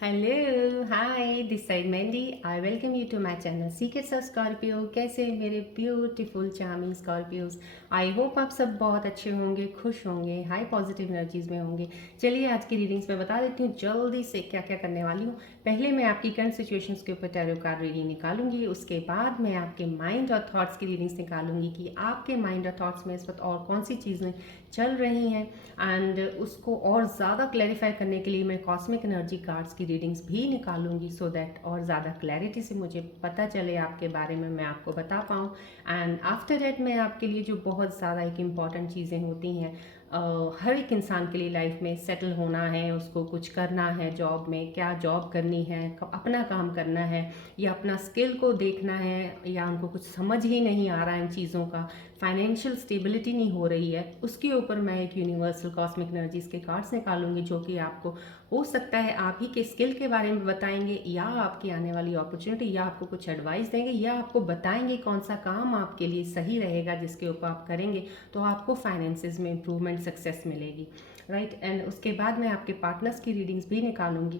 Hello hi this side Mandy I welcome you to my channel secrets of Scorpio. कैसे मेरे beautiful charming Scorpios. I hope आप सब बहुत अच्छे होंगे, खुश होंगे, हाई पॉजिटिव एनर्जीज में होंगे। चलिए आज की रीडिंग्स में बता देती हूँ जल्दी से क्या क्या करने वाली हूँ। पहले मैं आपकी करंट सिचुएशंस के ऊपर टैरो कार्ड रीडिंग निकालूंगी। उसके बाद मैं आपके माइंड और थॉट्स की रीडिंग्स निकालूंगी कि आपके माइंड और थॉट्स में इस वक्त और कौन सी चीज़ें चल रही हैं। एंड उसको और ज़्यादा क्लैरिफाई करने के लिए मैं कॉस्मिक एनर्जी कार्ड्स की रीडिंग्स भी निकालूंगी सो दैट और ज़्यादा क्लैरिटी से मुझे पता चले आपके बारे में, मैं आपको बता पाऊँ। एंड आफ्टर दैट मैं आपके लिए जो बहुत ज़्यादा एक इम्पॉर्टेंट चीज़ें होती हैं, हर एक इंसान के लिए लाइफ में सेटल होना है, उसको कुछ करना है, जॉब में क्या जॉब करनी है, अपना काम करना है या अपना स्किल को देखना है, या उनको कुछ समझ ही नहीं आ रहा है इन चीज़ों का, फाइनेंशियल स्टेबिलिटी नहीं हो रही है, उसके ऊपर मैं एक यूनिवर्सल कॉस्मिक एनर्जीज के कार्ड्स निकालूंगी जो कि आपको हो सकता है आप ही के स्किल के बारे में बताएंगे, या आपकी आने वाली अपॉर्चुनिटी, या आपको कुछ एडवाइस देंगे, या आपको बताएंगे कौन सा काम आपके लिए सही रहेगा जिसके ऊपर आप करेंगे तो आपको फाइनेंसेस में इंप्रूवमेंट, सक्सेस मिलेगी। राइट। एंड उसके बाद मैं आपके पार्टनर्स की रीडिंग्स भी निकालूंगी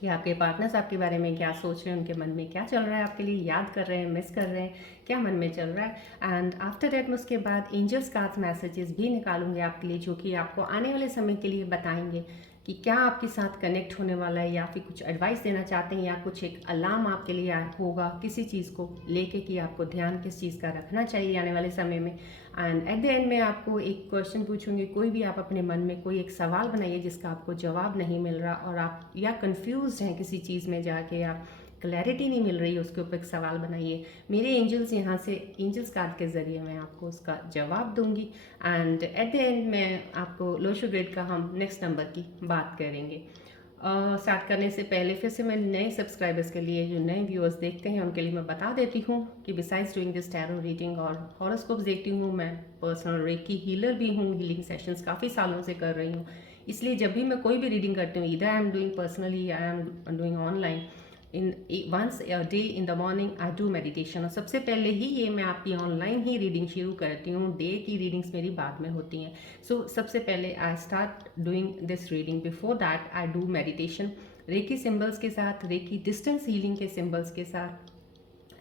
कि आपके पार्टनर्स आपके बारे में क्या सोच रहे हैं, उनके मन में क्या चल रहा है, आपके लिए याद कर रहे हैं, मिस कर रहे हैं, क्या मन में चल रहा है। एंड आफ्टर दैट मैं उसके बाद एंजल्स कार्ड्स मैसेजेस भी निकालूंगी आपके लिए, जो कि आपको आने वाले समय के लिए बताएंगे कि क्या आपके साथ कनेक्ट होने वाला है, या फिर कुछ एडवाइस देना चाहते हैं, या कुछ एक अलार्म आपके लिए होगा किसी चीज़ को लेके कि आपको ध्यान किस चीज़ का रखना चाहिए आने वाले समय में। एंड एट द एंड में आपको एक क्वेश्चन पूछूंगी, कोई भी आप अपने मन में कोई एक सवाल बनाइए जिसका आपको जवाब नहीं मिल रहा, और आप या कंफ्यूज हैं किसी चीज़ में जाके, आप क्लैरिटी नहीं मिल रही, उसके ऊपर एक सवाल बनाइए। मेरे एंजल्स यहाँ से एंजल्स कार्ड के ज़रिए मैं आपको उसका जवाब दूंगी। एंड एट द एंड मैं आपको लोशो ग्रिड का हम नेक्स्ट नंबर की बात करेंगे। स्टार्ट करने से पहले फिर से मैं नए सब्सक्राइबर्स के लिए, जो नए व्यूअर्स देखते हैं, उनके लिए मैं बता देती हूँ कि besides doing this tarot reading और हॉरोस्कोप्स देखती हूँ, मैं पर्सनल रेकी हीलर भी हूँ। हीलिंग सेशंस काफ़ी सालों से कर रही हूँ, इसलिए जब भी मैं कोई भी रीडिंग करती हूँ, इधर I am doing personally, I am doing online, in once a day in the morning I do meditation. और सबसे पहले ही ये मैं आपकी ऑनलाइन ही रीडिंग शुरू करती हूँ, डे की रीडिंग्स मेरी बाद में होती हैं। सो सबसे पहले I start doing this reading, before that I do meditation reiki symbols के साथ, रेकी डिस्टेंस हीलिंग के सिंबल्स के साथ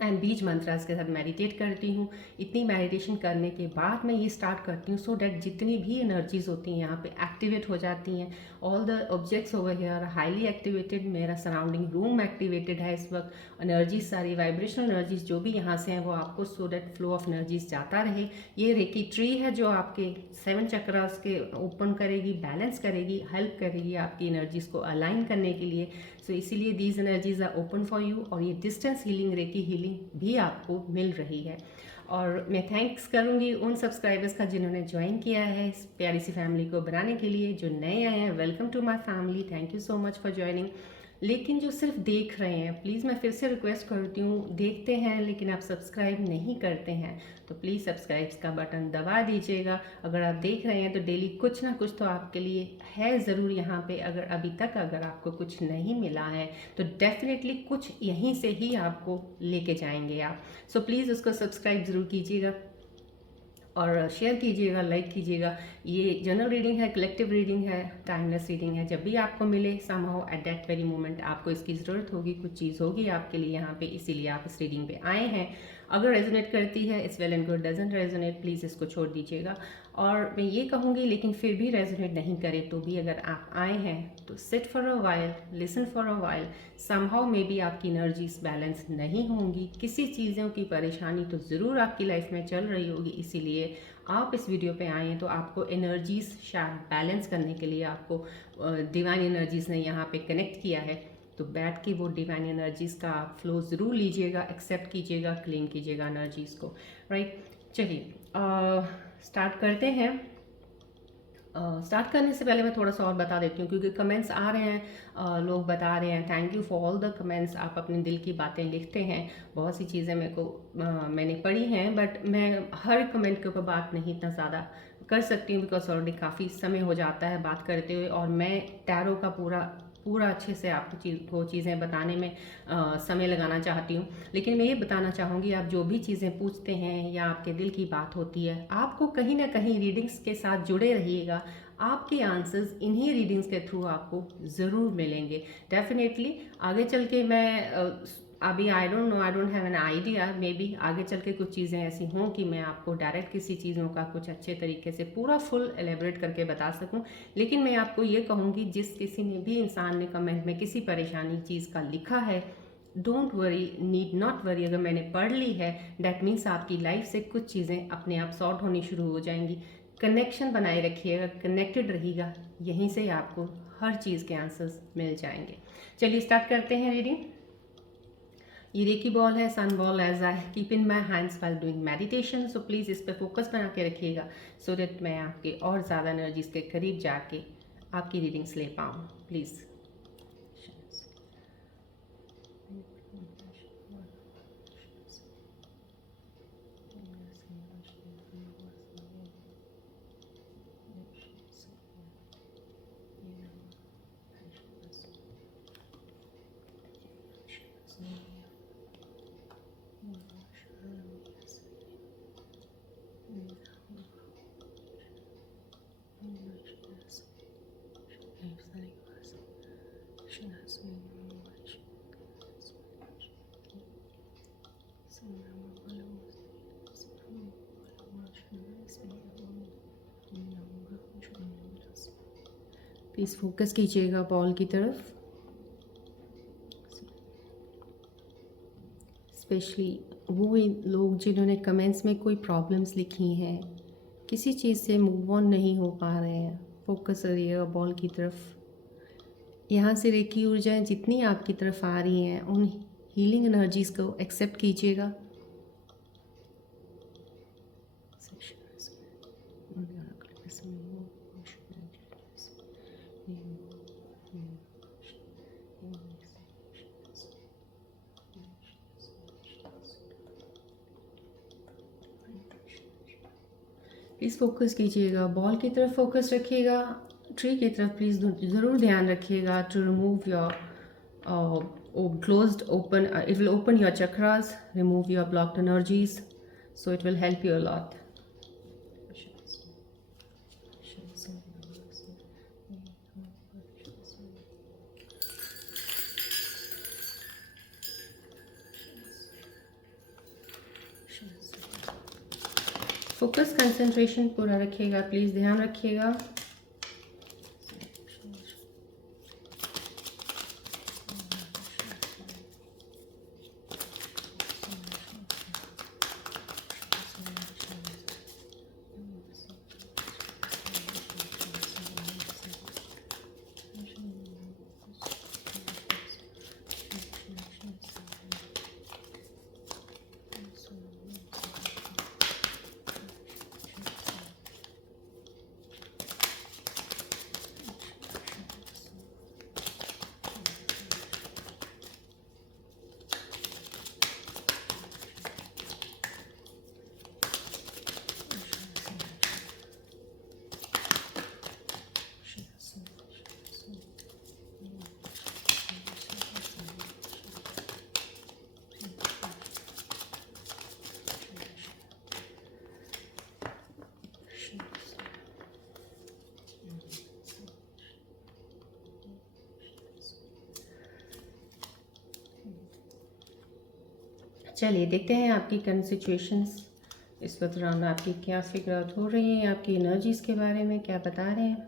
एंड बीज मंत्रास के साथ मेडिटेट करती हूँ। इतनी मेडिटेशन करने के बाद मैं ये स्टार्ट करती हूँ सो डैट जितनी भी एनर्जीज होती हैं यहाँ पे एक्टिवेट हो जाती हैं। All the objects over here highly activated, मेरा सराउंडिंग रूम एक्टिवेटेड है इस वक्त। एनर्जीज सारी वाइब्रेशनल एनर्जीज जो भी यहाँ से हैं वो आपको so that flow of energies जाता रहे। ये रेकी ट्री है जो आपके 7 चक्रास के ओपन करेगी, बैलेंस करेगी, हेल्प करेगी आपकी एनर्जीज को अलाइन करने के लिए। सो इसीलिए these energies are open for you. और ये डिस्टेंस हीलिंग, रेकी हीलिंग भी आपको मिल रही है। और मैं थैंक्स करूंगी उन सब्सक्राइबर्स का जिन्होंने ज्वाइन किया है इस प्यारी सी फैमिली को बनाने के लिए। जो नए आए हैं, welcome to my family, thank you so much for joining. लेकिन जो सिर्फ देख रहे हैं, प्लीज़ मैं फिर से रिक्वेस्ट करती हूँ, देखते हैं लेकिन आप सब्सक्राइब नहीं करते हैं, तो प्लीज़ सब्सक्राइब का बटन दबा दीजिएगा। अगर आप देख रहे हैं तो डेली कुछ ना कुछ तो आपके लिए है ज़रूर यहाँ पे। अगर अभी तक अगर आपको कुछ नहीं मिला है तो डेफिनेटली कुछ यहीं से ही आपको लेके जाएंगे आप। सो प्लीज़ उसको सब्सक्राइब ज़रूर कीजिएगा और शेयर कीजिएगा, लाइक कीजिएगा। ये जनरल रीडिंग है, कलेक्टिव रीडिंग है, टाइमलेस रीडिंग है। जब भी आपको मिले somehow at that very moment आपको इसकी ज़रूरत होगी, कुछ चीज़ होगी आपके लिए यहाँ पे, इसीलिए आप इस रीडिंग पे आए हैं। अगर रेजोनेट करती है it's well and good, doesn't resonate please इसको छोड़ दीजिएगा। और मैं ये कहूँगी लेकिन फिर भी रेजोनेट नहीं करे तो भी अगर आप आए हैं तो sit for a while, listen for a while. Somehow may be आपकी एनर्जीज बैलेंस नहीं होंगी, किसी चीज़ों की परेशानी तो ज़रूर आपकी लाइफ में चल रही होगी, इसीलिए आप इस वीडियो पे आए हैं। तो आपको एनर्जीज शायद बैलेंस करने के लिए आपको डिवाइन एनर्जीज ने यहाँ पे कनेक्ट किया है, तो बैठ के वो डिवाइन एनर्जीज का फ्लो ज़रूर लीजिएगा, एक्सेप्ट कीजिएगा, क्लेम कीजिएगा एनर्जीज को। राइट, चलिए स्टार्ट करते हैं। स्टार्ट करने से पहले मैं थोड़ा सा और बता देती हूँ, क्योंकि कमेंट्स आ रहे हैं, लोग बता रहे हैं, thank you for all the comments. आप अपने दिल की बातें लिखते हैं, बहुत सी चीज़ें मेरे को मैंने पढ़ी हैं, बट मैं हर कमेंट के ऊपर बात नहीं इतना ज़्यादा कर सकती हूँ, बिकॉज ऑलरेडी काफ़ी समय हो जाता है बात करते हुए, और मैं टैरो का पूरा अच्छे से आपको चीज़ें बताने में समय लगाना चाहती हूँ। लेकिन मैं ये बताना चाहूँगी, आप जो भी चीज़ें पूछते हैं या आपके दिल की बात होती है, आपको कहीं ना कहीं रीडिंग्स के साथ जुड़े रहिएगा। आपके आंसर्स इन्हीं रीडिंग्स के थ्रू आपको ज़रूर मिलेंगे डेफिनेटली। आगे चल के मैं अभी I don't know, I don't have an idea, may be आगे चल के कुछ चीज़ें ऐसी हों कि मैं आपको डायरेक्ट किसी चीज़ों का कुछ अच्छे तरीके से पूरा फुल एलेबरेट करके बता सकूं। लेकिन मैं आपको ये कहूँगी, जिस किसी ने भी इंसान ने कमेंट में किसी परेशानी चीज़ का लिखा है, don't worry, need not worry. अगर मैंने पढ़ ली है डैट मीन्स आपकी लाइफ से कुछ चीज़ें अपने आप सॉर्ट होनी शुरू हो जाएंगी। कनेक्शन बनाए रखिएगा, कनेक्टेड रहिएगा, यहीं से आपको हर चीज़ के आंसर्स मिल जाएंगे। चलिए स्टार्ट करते हैं रीडिंग। ये रेकी बॉल है, sun ball, as I keep in my hands while doing meditation. So please इस पर फोकस बना के रखिएगा सो दैट मैं आपके और ज़्यादा एनर्जीज के करीब जाके आपकी रीडिंग्स ले पाऊँ प्लीज़। प्लीज़ फोकस कीजिएगा बॉल की तरफ। स्पेशली वो लोग जिन्होंने कमेंट्स में कोई प्रॉब्लम्स लिखी हैं, किसी चीज़ से मूव ऑन नहीं हो पा रहे हैं, फोकस करिएगा बॉल की तरफ। यहाँ से रेकी ऊर्जाएं जितनी आपकी तरफ आ रही हैं, उन हीलिंग एनर्जीज़ को एक्सेप्ट कीजिएगा। प्लीज़ फोकस कीजिएगा, बॉल की तरफ फोकस रखिएगा, ट्री की तरफ प्लीज़ ज़रूर ध्यान रखिएगा to remove your closed open, it will open your chakras, remove your blocked energies, so it will help you a lot. Focus concentration पूरा रखिएगा, प्लीज़ ध्यान रखिएगा। चलिए देखते हैं आपकी करंट सिचुएशंस इस वक्त दौरान आपकी क्या फिगर आउट हो रही है, आपकी एनर्जीज़ के बारे में क्या बता रहे हैं।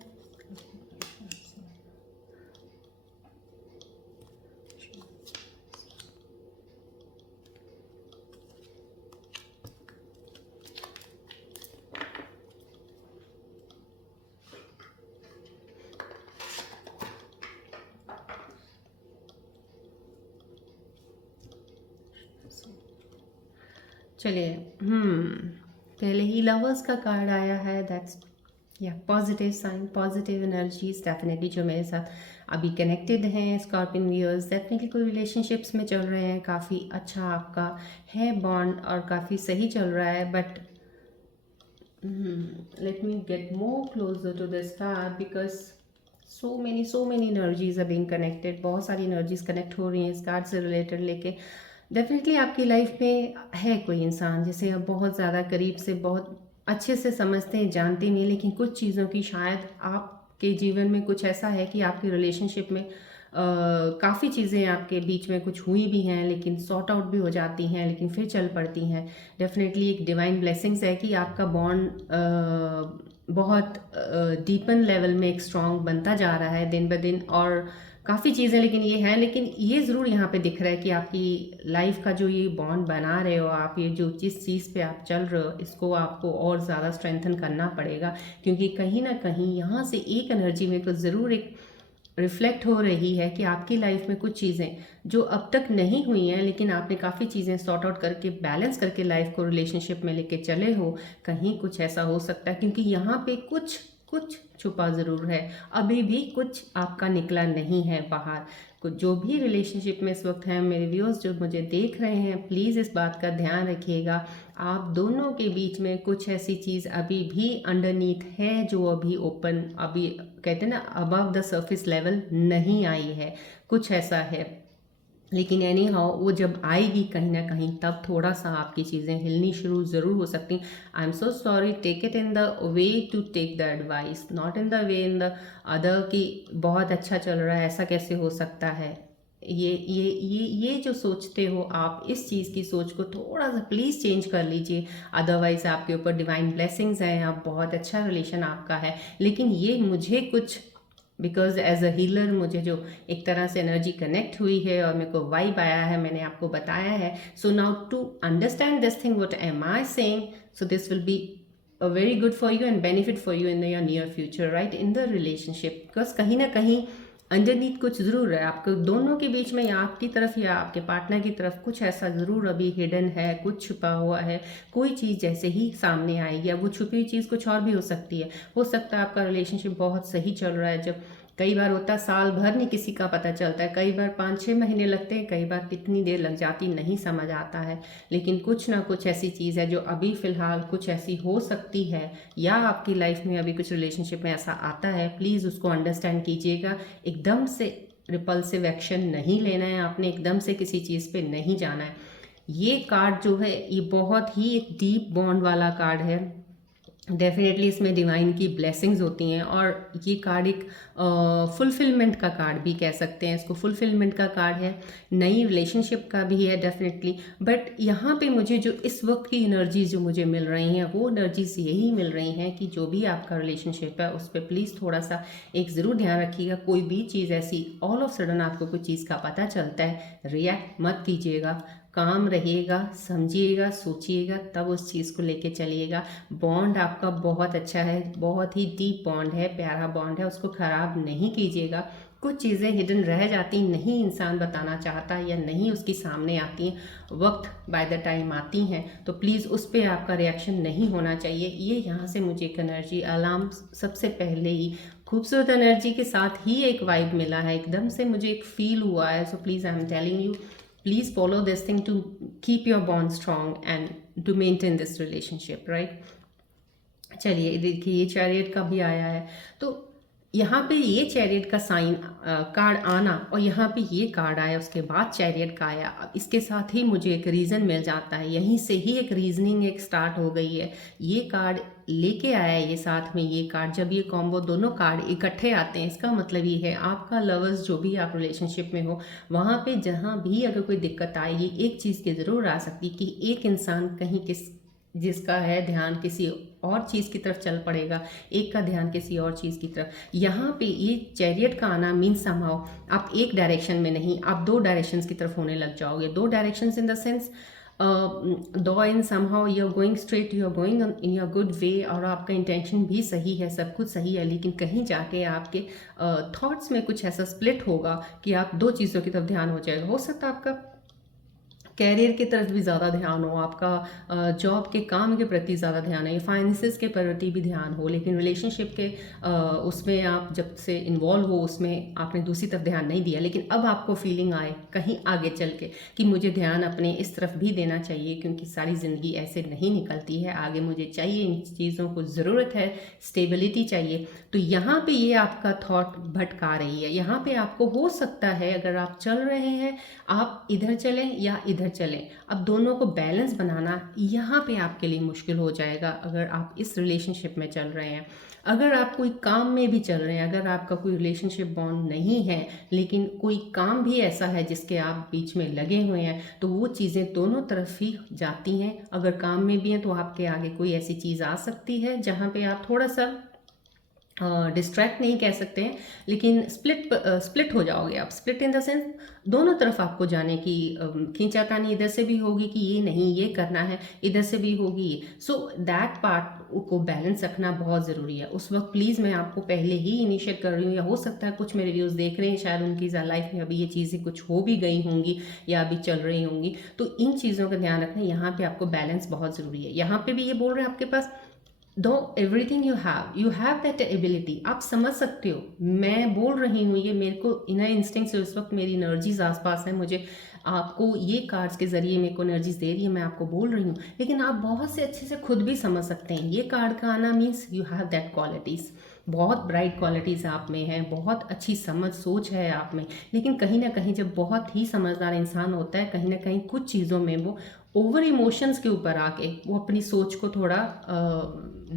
चलिए पहले ही लवर्स का कार्ड आया है, दैट्स या positive sign, positive energies definitely जो मेरे साथ अभी कनेक्टेड हैं स्कॉर्पियन व्यूअर्स, डेफिनेटली कोई रिलेशनशिप्स में चल रहे हैं, काफ़ी अच्छा आपका है बॉन्ड और काफ़ी सही चल रहा है। But let me get more closer to this card because so many energies are being connected, बहुत सारी एनर्जीज कनेक्ट हो रही हैं इस कार्ड से रिलेटेड लेके। डेफिनेटली आपकी लाइफ में है कोई इंसान जिसे आप बहुत ज़्यादा करीब से बहुत अच्छे से समझते हैं, जानते नहीं, लेकिन कुछ चीज़ों की शायद आपके जीवन में कुछ ऐसा है कि आपकी रिलेशनशिप में काफ़ी चीज़ें आपके बीच में कुछ हुई भी हैं, लेकिन सॉर्ट आउट भी हो जाती हैं, लेकिन फिर चल पड़ती हैं। डेफिनेटली एक डिवाइन ब्लेसिंग्स है कि आपका बॉन्ड बहुत डीपन लेवल में एक स्ट्रॉन्ग बनता जा रहा है दिन ब दिन। और काफ़ी चीज़ें लेकिन ये है, लेकिन ये ज़रूर यहाँ पे दिख रहा है कि आपकी लाइफ का जो ये बॉन्ड बना रहे हो आप, ये जो जिस चीज़ पे आप चल रहे हो, इसको आपको और ज़्यादा स्ट्रेंथन करना पड़ेगा। क्योंकि कहीं ना कहीं यहाँ से एक एनर्जी में तो ज़रूर एक रिफ्लेक्ट हो रही है कि आपकी लाइफ में कुछ चीज़ें जो अब तक नहीं हुई हैं, लेकिन आपने काफ़ी चीज़ें सॉर्ट आउट करके बैलेंस करके लाइफ को रिलेशनशिप में लेके चले हो। कहीं कुछ ऐसा हो सकता है, क्योंकि यहाँ पे कुछ कुछ छुपा ज़रूर है, अभी भी कुछ आपका निकला नहीं है बाहर। कुछ जो भी रिलेशनशिप में इस वक्त हैं मेरे व्यूअर्स जो मुझे देख रहे हैं, प्लीज़ इस बात का ध्यान रखिएगा। आप दोनों के बीच में कुछ ऐसी चीज़ अभी भी अंडरनीथ है जो अभी ओपन, अभी कहते हैं ना अबव द सरफेस लेवल नहीं आई है, कुछ ऐसा है। लेकिन एनी हाउ वो जब आएगी कहीं ना कहीं, तब थोड़ा सा आपकी चीज़ें हिलनी शुरू ज़रूर हो सकती। I am so sorry, take it in the way to take the advice, not in the way in the other कि बहुत अच्छा चल रहा है, ऐसा कैसे हो सकता है। ये जो सोचते हो आप, इस चीज़ की सोच को थोड़ा सा प्लीज़ चेंज कर लीजिए। अदरवाइज़ आपके ऊपर डिवाइन ब्लेसिंग्स हैं, आप बहुत अच्छा रिलेशन आपका है। लेकिन ये मुझे कुछ, बिकॉज एज अ हीलर मुझे जो एक तरह से एनर्जी कनेक्ट हुई है और मेरे को वाइब आया है, मैंने आपको बताया है। So now to understand this thing what am I saying, so this will be very good for you and benefit for you in your near future, right, in the relationship, because कहीं ना कहीं underneath कुछ ज़रूर है आपके दोनों के बीच में, या आपकी तरफ या आपके पार्टनर की तरफ कुछ ऐसा ज़रूर अभी हिडन है, कुछ छुपा हुआ है। कोई चीज़ जैसे ही सामने आएगी, या वो छुपी हुई चीज़ कुछ और भी हो सकती है। हो सकता है आपका रिलेशनशिप बहुत सही चल रहा है, जब कई बार होता है साल भर नहीं किसी का पता चलता है, कई बार 5-6 महीने लगते हैं, कई बार कितनी देर लग जाती नहीं समझ आता है। लेकिन कुछ ना कुछ ऐसी चीज़ है जो अभी फ़िलहाल कुछ ऐसी हो सकती है, या आपकी लाइफ में अभी कुछ रिलेशनशिप में ऐसा आता है। प्लीज़ उसको अंडरस्टैंड कीजिएगा। एकदम से रिपल्सिव एक्शन नहीं लेना है आपने, एकदम से किसी चीज़ पे नहीं जाना है। ये कार्ड जो है ये बहुत ही एक डीप बॉन्ड वाला कार्ड है। डेफिनेटली इसमें डिवाइन की ब्लेसिंग्स होती हैं, और ये कार्ड एक फुलफिलमेंट का कार्ड भी कह सकते हैं इसको। फुलफिलमेंट का कार्ड है, नई रिलेशनशिप का भी है डेफिनेटली। बट यहाँ पे मुझे जो इस वक्त की एनर्जीज जो मुझे मिल रही हैं, वो एनर्जीज यही मिल रही हैं कि जो भी आपका रिलेशनशिप है उस पर प्लीज़ थोड़ा सा एक ज़रूर ध्यान रखिएगा। कोई भी चीज़ ऐसी ऑल ऑफ सडन आपको कोई चीज़ का पता चलता है, रिएक्ट मत कीजिएगा, काम रहिएगा, समझिएगा, सोचिएगा, तब उस चीज़ को लेके चलिएगा। बॉन्ड आपका बहुत अच्छा है, बहुत ही डीप बॉन्ड है, प्यारा बॉन्ड है, उसको ख़राब नहीं कीजिएगा। कुछ चीज़ें हिडन रह जाती, नहीं इंसान बताना चाहता या नहीं उसके सामने आती हैं, वक्त बाय द टाइम आती हैं, तो प्लीज़ उस पर आपका रिएक्शन नहीं होना चाहिए। ये यहाँ से मुझे एक एनर्जी अलार्म सबसे पहले ही खूबसूरत एनर्जी के साथ ही एक वाइब मिला है, एकदम से मुझे एक फील हुआ है। So please I am telling you, please follow this thing to keep your bond strong and to maintain this relationship, right? चलिए देखिए, ये चैरियट का भी आया है, तो यहाँ पे ये चैरियट का साइन कार्ड आना, और यहाँ पे ये कार्ड आया, उसके बाद चैरियट का आया। अब इसके साथ ही मुझे एक रीज़न मिल जाता है, यहीं से ही एक रीजनिंग एक स्टार्ट हो गई है। ये कार्ड लेके आया है ये साथ में, ये कार्ड जब ये कॉम्बो दोनों कार्ड इकट्ठे आते हैं, इसका मतलब ये है आपका लवर्स जो भी आप रिलेशनशिप में हो, वहाँ पे जहाँ भी अगर कोई दिक्कत आएगी, एक चीज़ की ज़रूर आ सकती कि एक इंसान कहीं जिसका है ध्यान किसी और चीज़ की तरफ चल पड़ेगा, एक का ध्यान किसी और चीज़ की तरफ। यहाँ पे ये चैरियट का आना मीन्स समहाउ आप एक डायरेक्शन में नहीं, आप दो डायरेक्शंस की तरफ होने लग जाओगे। दो directions in the sense though in somehow you are going straight, you are going in your good way, और आपका इंटेंशन भी सही है, सब कुछ सही है, लेकिन कहीं जाके आपके थॉट्स में कुछ ऐसा स्प्लिट होगा कि आप दो चीज़ों की तरफ ध्यान हो जाएगा। हो सकता है आपका कैरियर की तरफ भी ज़्यादा ध्यान हो, आपका जॉब के काम के प्रति ज़्यादा ध्यान है, फाइनेंसिस के प्रति भी ध्यान हो, लेकिन रिलेशनशिप के उसमें आप जब से इन्वॉल्व हो उसमें आपने दूसरी तरफ ध्यान नहीं दिया। लेकिन अब आपको फीलिंग आए कहीं आगे चल के कि मुझे ध्यान अपने इस तरफ भी देना चाहिए, क्योंकि सारी ज़िंदगी ऐसे नहीं निकलती है, आगे मुझे चाहिए, इन चीज़ों को ज़रूरत है, स्टेबिलिटी चाहिए। तो यहाँ पे ये आपका थॉट भटका रही है। यहाँ पे आपको हो सकता है अगर आप चल रहे हैं, आप इधर चलें या इधर इधर चलें। अब दोनों को बैलेंस बनाना यहाँ पे आपके लिए मुश्किल हो जाएगा अगर आप इस रिलेशनशिप में चल रहे हैं। अगर आप कोई काम में भी चल रहे हैं, अगर आपका कोई रिलेशनशिप बॉन्ड नहीं है लेकिन कोई काम भी ऐसा है जिसके आप बीच में लगे हुए हैं, तो वो चीज़ें दोनों तरफ ही जाती हैं। अगर काम में भी हैं तो आपके आगे कोई ऐसी चीज़ आ सकती है जहाँ पे आप थोड़ा सा डिस्ट्रैक्ट नहीं कह सकते हैं, लेकिन स्प्लिट हो जाओगे आप। स्प्लिट इन द सेंस दोनों तरफ आपको जाने की खींचातानी इधर से भी होगी कि ये नहीं ये करना है, इधर से भी होगी। सो दैट पार्ट को बैलेंस रखना बहुत ज़रूरी है। उस वक्त प्लीज़ मैं आपको पहले ही इनिशिएट कर रही हूँ, या हो सकता है कुछ मेरे व्यूज़ देख रहे हैं, शायद उनकी लाइफ में अभी ये चीज़ें कुछ हो भी गई होंगी या अभी चल रही होंगी, तो इन चीज़ों का ध्यान रखना। यहाँ पे आपको बैलेंस बहुत ज़रूरी है। यहाँ पे भी ये बोल रहे हैं आपके पास दो everything you have that ability, आप समझ सकते हो। मैं बोल रही हूँ ये मेरे को इनर इंस्टिंक्ट से उस वक्त मेरी एनर्जीज आसपास है, मुझे आपको ये कार्ड्स के जरिए मेरे को एनर्जीज दे रही है, मैं आपको बोल रही हूँ, लेकिन आप बहुत से अच्छे से खुद भी समझ सकते हैं। ये कार्ड का आना means you have that qualities, बहुत ब्राइट क्वालिटीज़ आप में है, बहुत अच्छी समझ सोच है आप में। लेकिन कहीं ना कहीं जब बहुत ही समझदार इंसान होता है, कहीं ना कहीं कुछ चीज़ों में वो ओवर इमोशंस के ऊपर आके वो अपनी सोच को थोड़ा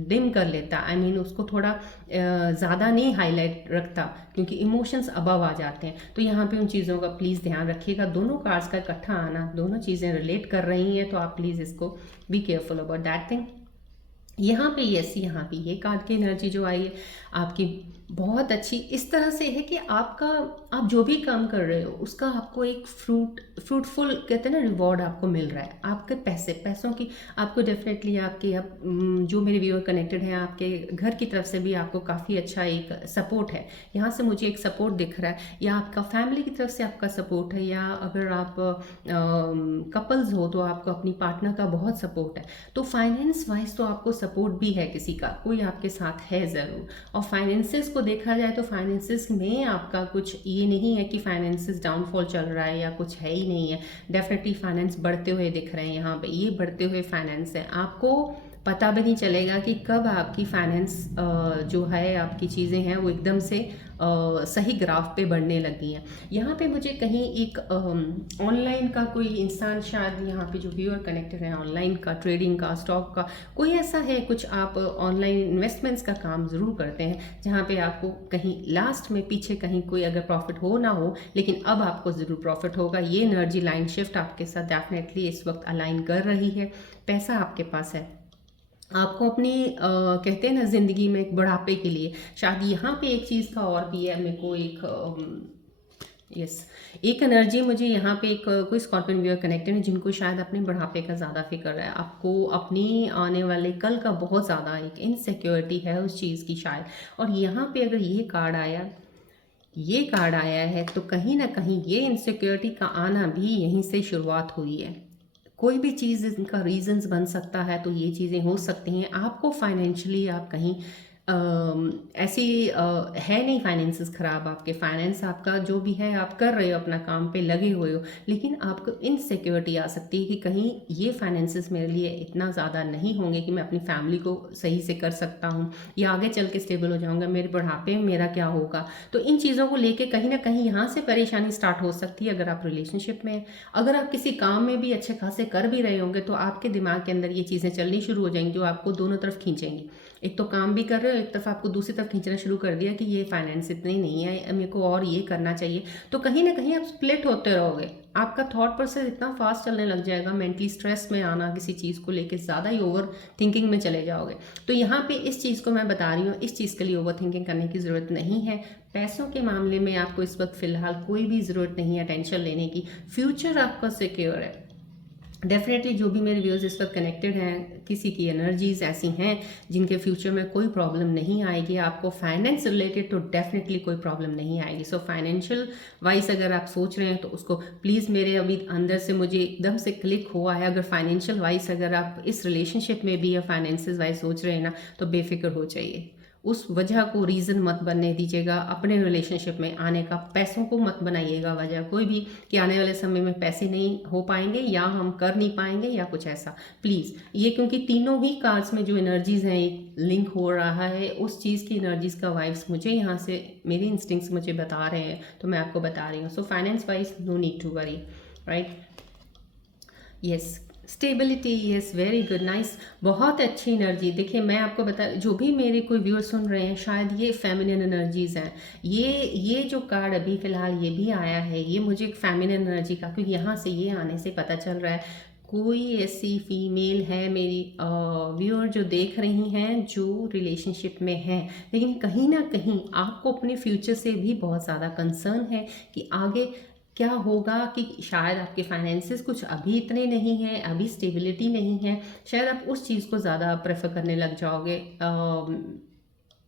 डिम कर लेता। आई मीन उसको थोड़ा ज़्यादा नहीं हाईलाइट रखता, क्योंकि इमोशंस अबव आ जाते हैं। तो यहाँ पे उन चीज़ों का प्लीज़ ध्यान रखिएगा। दोनों कार्ड्स का इकट्ठा आना, दोनों चीज़ें रिलेट कर रही हैं, तो आप प्लीज़ इसको be careful about that thing. यहाँ पे यस, यहाँ पे ये कार्ड की एनर्जी जो आई है आपकी बहुत अच्छी इस तरह से है कि आपका, आप जो भी काम कर रहे हो उसका आपको एक फ्रूटफुल कहते हैं ना रिवॉर्ड आपको मिल रहा है। आपके पैसों की आपको डेफिनेटली आपके जो मेरे व्यूअर कनेक्टेड हैं आपके घर की तरफ से भी आपको काफ़ी अच्छा एक सपोर्ट है। यहाँ से मुझे एक सपोर्ट दिख रहा है, या आपका फैमिली की तरफ से आपका सपोर्ट है, या अगर आप कपल्स हो तो आपको अपनी पार्टनर का बहुत सपोर्ट है। तो फाइनेंस वाइज तो आपको सपोर्ट भी है, किसी का कोई आपके साथ है ज़रूर। और फाइनेंसेस को देखा जाए तो फाइनेंसेस में आपका कुछ ये नहीं है कि फाइनेंसेस डाउनफॉल चल रहा है या कुछ है ही नहीं है। डेफिनेटली फाइनेंस बढ़ते हुए दिख रहे हैं यहाँ पे, ये बढ़ते हुए फाइनेंस है। आपको पता भी नहीं चलेगा कि कब आपकी फाइनेंस जो है आपकी चीज़ें हैं वो एकदम से सही ग्राफ पे बढ़ने लगी हैं। यहाँ पे मुझे कहीं एक ऑनलाइन का कोई इंसान, शायद यहाँ पे जो व्यूअर कनेक्टेड है ऑनलाइन का, ट्रेडिंग का, स्टॉक का, कोई ऐसा है कुछ, आप ऑनलाइन इन्वेस्टमेंट्स का काम ज़रूर करते हैं, जहाँ पे आपको कहीं लास्ट में पीछे कहीं कोई अगर प्रॉफिट हो ना हो, लेकिन अब आपको ज़रूर प्रॉफिट होगा। ये एनर्जी लाइन शिफ्ट आपके साथ डेफिनेटली इस वक्त अलाइन कर रही है। पैसा आपके पास है, आपको अपनी कहते हैं ना ज़िंदगी में एक बुढ़ापे के लिए, शायद यहाँ पे एक चीज़ का और भी है। मेरे को एक यस एक एनर्जी मुझे यहाँ पे एक कोई स्कॉर्पियन व्यूअर कनेक्टेड है जिनको शायद अपने बुढ़ापे का ज़्यादा फिक्र है। आपको अपनी आने वाले कल का बहुत ज़्यादा एक इनसिक्योरिटी है उस चीज़ की शायद। और यहाँ पे अगर ये कार्ड आया है तो कहीं ना कहीं ये इनसिक्योरिटी का आना भी यहीं से शुरुआत हुई है। कोई भी चीज़ इनका रीजंस बन सकता है, तो ये चीज़ें हो सकती हैं। आपको फाइनेंशियली आप कहीं ऐसी है नहीं, फाइनेंसेस ख़राब, आपके फाइनेंस आपका जो भी है आप कर रहे हो, अपना काम पे लगे हुए हो, लेकिन आपको इनसिक्योरिटी आ सकती है कि कहीं ये फाइनेंसेस मेरे लिए इतना ज़्यादा नहीं होंगे कि मैं अपनी फैमिली को सही से कर सकता हूँ, या आगे चल के स्टेबल हो जाऊँगा, मेरे बुढ़ापे में मेरा क्या होगा। तो इन चीज़ों को लेके कहीं ना कहीं यहाँ से परेशानी स्टार्ट हो सकती है अगर आप रिलेशनशिप में हैं। अगर आप किसी काम में भी अच्छे खासे कर भी रहे होंगे तो आपके दिमाग के अंदर ये चीज़ें चलनी शुरू हो जाएंगी जो आपको दोनों तरफ खींचेंगी। एक तो काम भी कर रहे हो, एक तरफ आपको दूसरी तरफ खींचना शुरू कर दिया कि ये फाइनेंस इतनी नहीं है, मेरे को और ये करना चाहिए। तो कहीं ना कहीं आप स्प्लिट होते रहोगे, आपका थॉट प्रोसेस इतना फास्ट चलने लग जाएगा, मेंटली स्ट्रेस में आना, किसी चीज़ को लेके ज़्यादा ही ओवर थिंकिंग में चले जाओगे। तो यहाँ पे इस चीज़ को मैं बता रही हूँ, इस चीज़ के लिए ओवर थिंकिंग करने की ज़रूरत नहीं है। पैसों के मामले में आपको इस वक्त फ़िलहाल कोई भी ज़रूरत नहीं है टेंशन लेने की। फ्यूचर आपका सिक्योर है। डेफिनेटली जो भी मेरे व्यूअर्स इस वक्त कनेक्टेड हैं, किसी की एनर्जीज ऐसी हैं जिनके फ्यूचर में कोई प्रॉब्लम नहीं आएगी। आपको फाइनेंस रिलेटेड तो डेफिनेटली कोई प्रॉब्लम नहीं आएगी। सो फाइनेंशियल वाइज अगर आप सोच रहे हैं तो उसको प्लीज़, मेरे अभी अंदर से मुझे एकदम से क्लिक हुआ है, अगर फाइनेंशियल वाइज अगर आप इस रिलेशनशिप में भी या फाइनेंसेस वाइज सोच रहे हैं ना, तो बेफिक्र हो जाइए। उस वजह को रीज़न मत बनने दीजिएगा अपने रिलेशनशिप में आने का। पैसों को मत बनाइएगा वजह कोई भी कि आने वाले समय में पैसे नहीं हो पाएंगे या हम कर नहीं पाएंगे या कुछ ऐसा। प्लीज़ ये, क्योंकि तीनों ही कार्ड्स में जो एनर्जीज हैं एक लिंक हो रहा है, उस चीज़ की एनर्जीज का वाइब्स मुझे यहाँ से मेरे इंस्टिंक्ट्स मुझे बता रहे हैं, तो मैं आपको बता रही हूँ। So finance wise no need to worry, right. Yes, stability, yes, very good, nice. बहुत अच्छी एनर्जी। देखिए मैं आपको बता, जो भी मेरे कोई व्यूअर सुन रहे हैं, शायद ये फेमिनिन एनर्जीज हैं। ये जो कार्ड अभी फिलहाल ये भी आया है, ये मुझे एक फेमिनिन एनर्जी का, क्योंकि यहाँ से ये आने से पता चल रहा है कोई ऐसी फीमेल है मेरी व्यूअर जो देख रही हैं, जो रिलेशनशिप में हैं, लेकिन कहीं ना कहीं आपको अपने फ्यूचर से भी बहुत ज़्यादा कंसर्न है कि आगे क्या होगा, कि शायद आपके फाइनेंसेस कुछ अभी इतने नहीं हैं, अभी स्टेबिलिटी नहीं है, शायद आप उस चीज़ को ज़्यादा प्रेफर करने लग जाओगे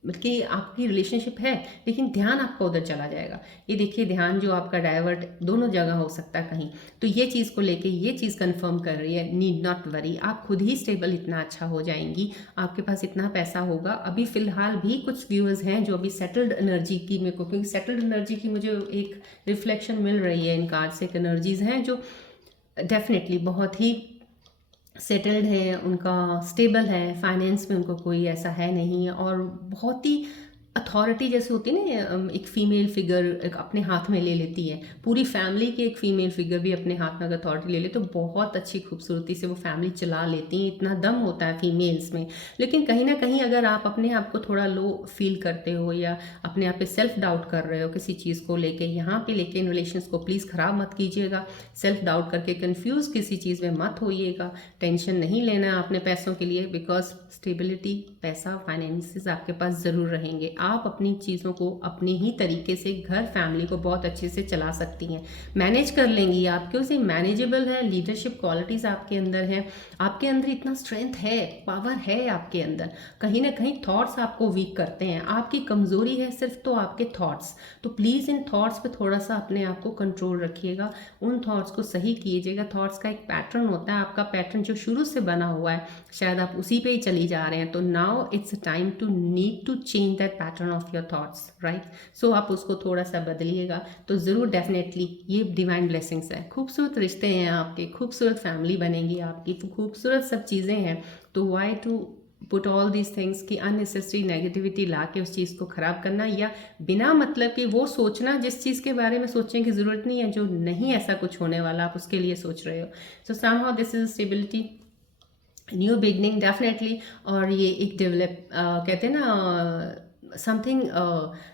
कि आपकी रिलेशनशिप है, लेकिन ध्यान आपका उधर चला जाएगा। ये देखिए, ध्यान जो आपका डाइवर्ट दोनों जगह हो सकता है कहीं। तो ये चीज़ को लेके ये चीज़ कंफर्म कर रही है, नीड नॉट वरी, आप खुद ही स्टेबल इतना अच्छा हो जाएंगी, आपके पास इतना पैसा होगा। अभी फ़िलहाल भी कुछ व्यूअर्स हैं जो अभी सेटल्ड एनर्जी की, मेरे को क्योंकि सेटल्ड एनर्जी की मुझे एक रिफ्लेक्शन मिल रही है इन कार्ड से, एक एनर्जीज़ हैं जो डेफिनेटली बहुत ही सेटल्ड है, उनका स्टेबल है, फाइनेंस में उनको कोई ऐसा है नहीं है, और बहुत ही अथॉरिटी जैसे होती है ना, एक फीमेल फिगर एक अपने हाथ में ले लेती है, पूरी फैमिली की एक फीमेल फिगर भी अपने हाथ में अगर अथॉरिटी ले ले तो बहुत अच्छी खूबसूरती से वो फैमिली चला लेती हैं, इतना दम होता है फीमेल्स में। लेकिन कहीं ना कहीं अगर आप अपने आप को थोड़ा लो फील करते हो, या अपने आप पे सेल्फ डाउट कर रहे हो किसी चीज़ को लेके, यहाँ पे लेके इन रिलेशंस को प्लीज़ ख़राब मत कीजिएगा, सेल्फ डाउट करके कंफ्यूज किसी चीज़ में मत होइएगा, टेंशन नहीं लेना अपने पैसों के लिए, बिकॉज स्टेबिलिटी, पैसा, फाइनेंसेस आपके पास ज़रूर रहेंगे। आप अपनी चीज़ों को अपने ही तरीके से, घर फैमिली को बहुत अच्छे से चला सकती हैं, मैनेज कर लेंगी। आप क्यों से मैनेजेबल है, लीडरशिप क्वालिटीज़ आपके अंदर है, आपके अंदर इतना स्ट्रेंथ है, पावर है आपके अंदर। कहीं ना कहीं थॉट्स आपको वीक करते हैं, आपकी कमज़ोरी है सिर्फ तो आपके थॉट्स। तो प्लीज़ इन थॉट्स पे थोड़ा सा अपने आप को कंट्रोल रखिएगा, उन थॉट्स को सही कीजिएगा। थॉट्स का एक पैटर्न होता है, आपका पैटर्न जो शुरू से बना हुआ है, शायद आप उसी पे ही चली जा रहे हैं। तो now it's time to need to change that pattern of your thoughts, right. So आप उसको थोड़ा सा बदलिएगा तो ज़रूर डेफिनेटली ये डिवाइन ब्लेसिंग्स है, खूबसूरत रिश्ते हैं आपके, खूबसूरत फैमिली बनेगी आपकी, खूबसूरत सब चीज़ें हैं। तो why to put all these things की अननेसेसरी नेगेटिविटी ला के उस चीज़ को ख़राब करना, या बिना मतलब कि वो सोचना जिस चीज़ के बारे में सोचने की ज़रूरत नहीं है, जो नहीं ऐसा कुछ होने वाला, आप उसके लिए सोच रहे हो। सो somehow this is stability, new beginning definitely. और ये एक कहते हैं ना something,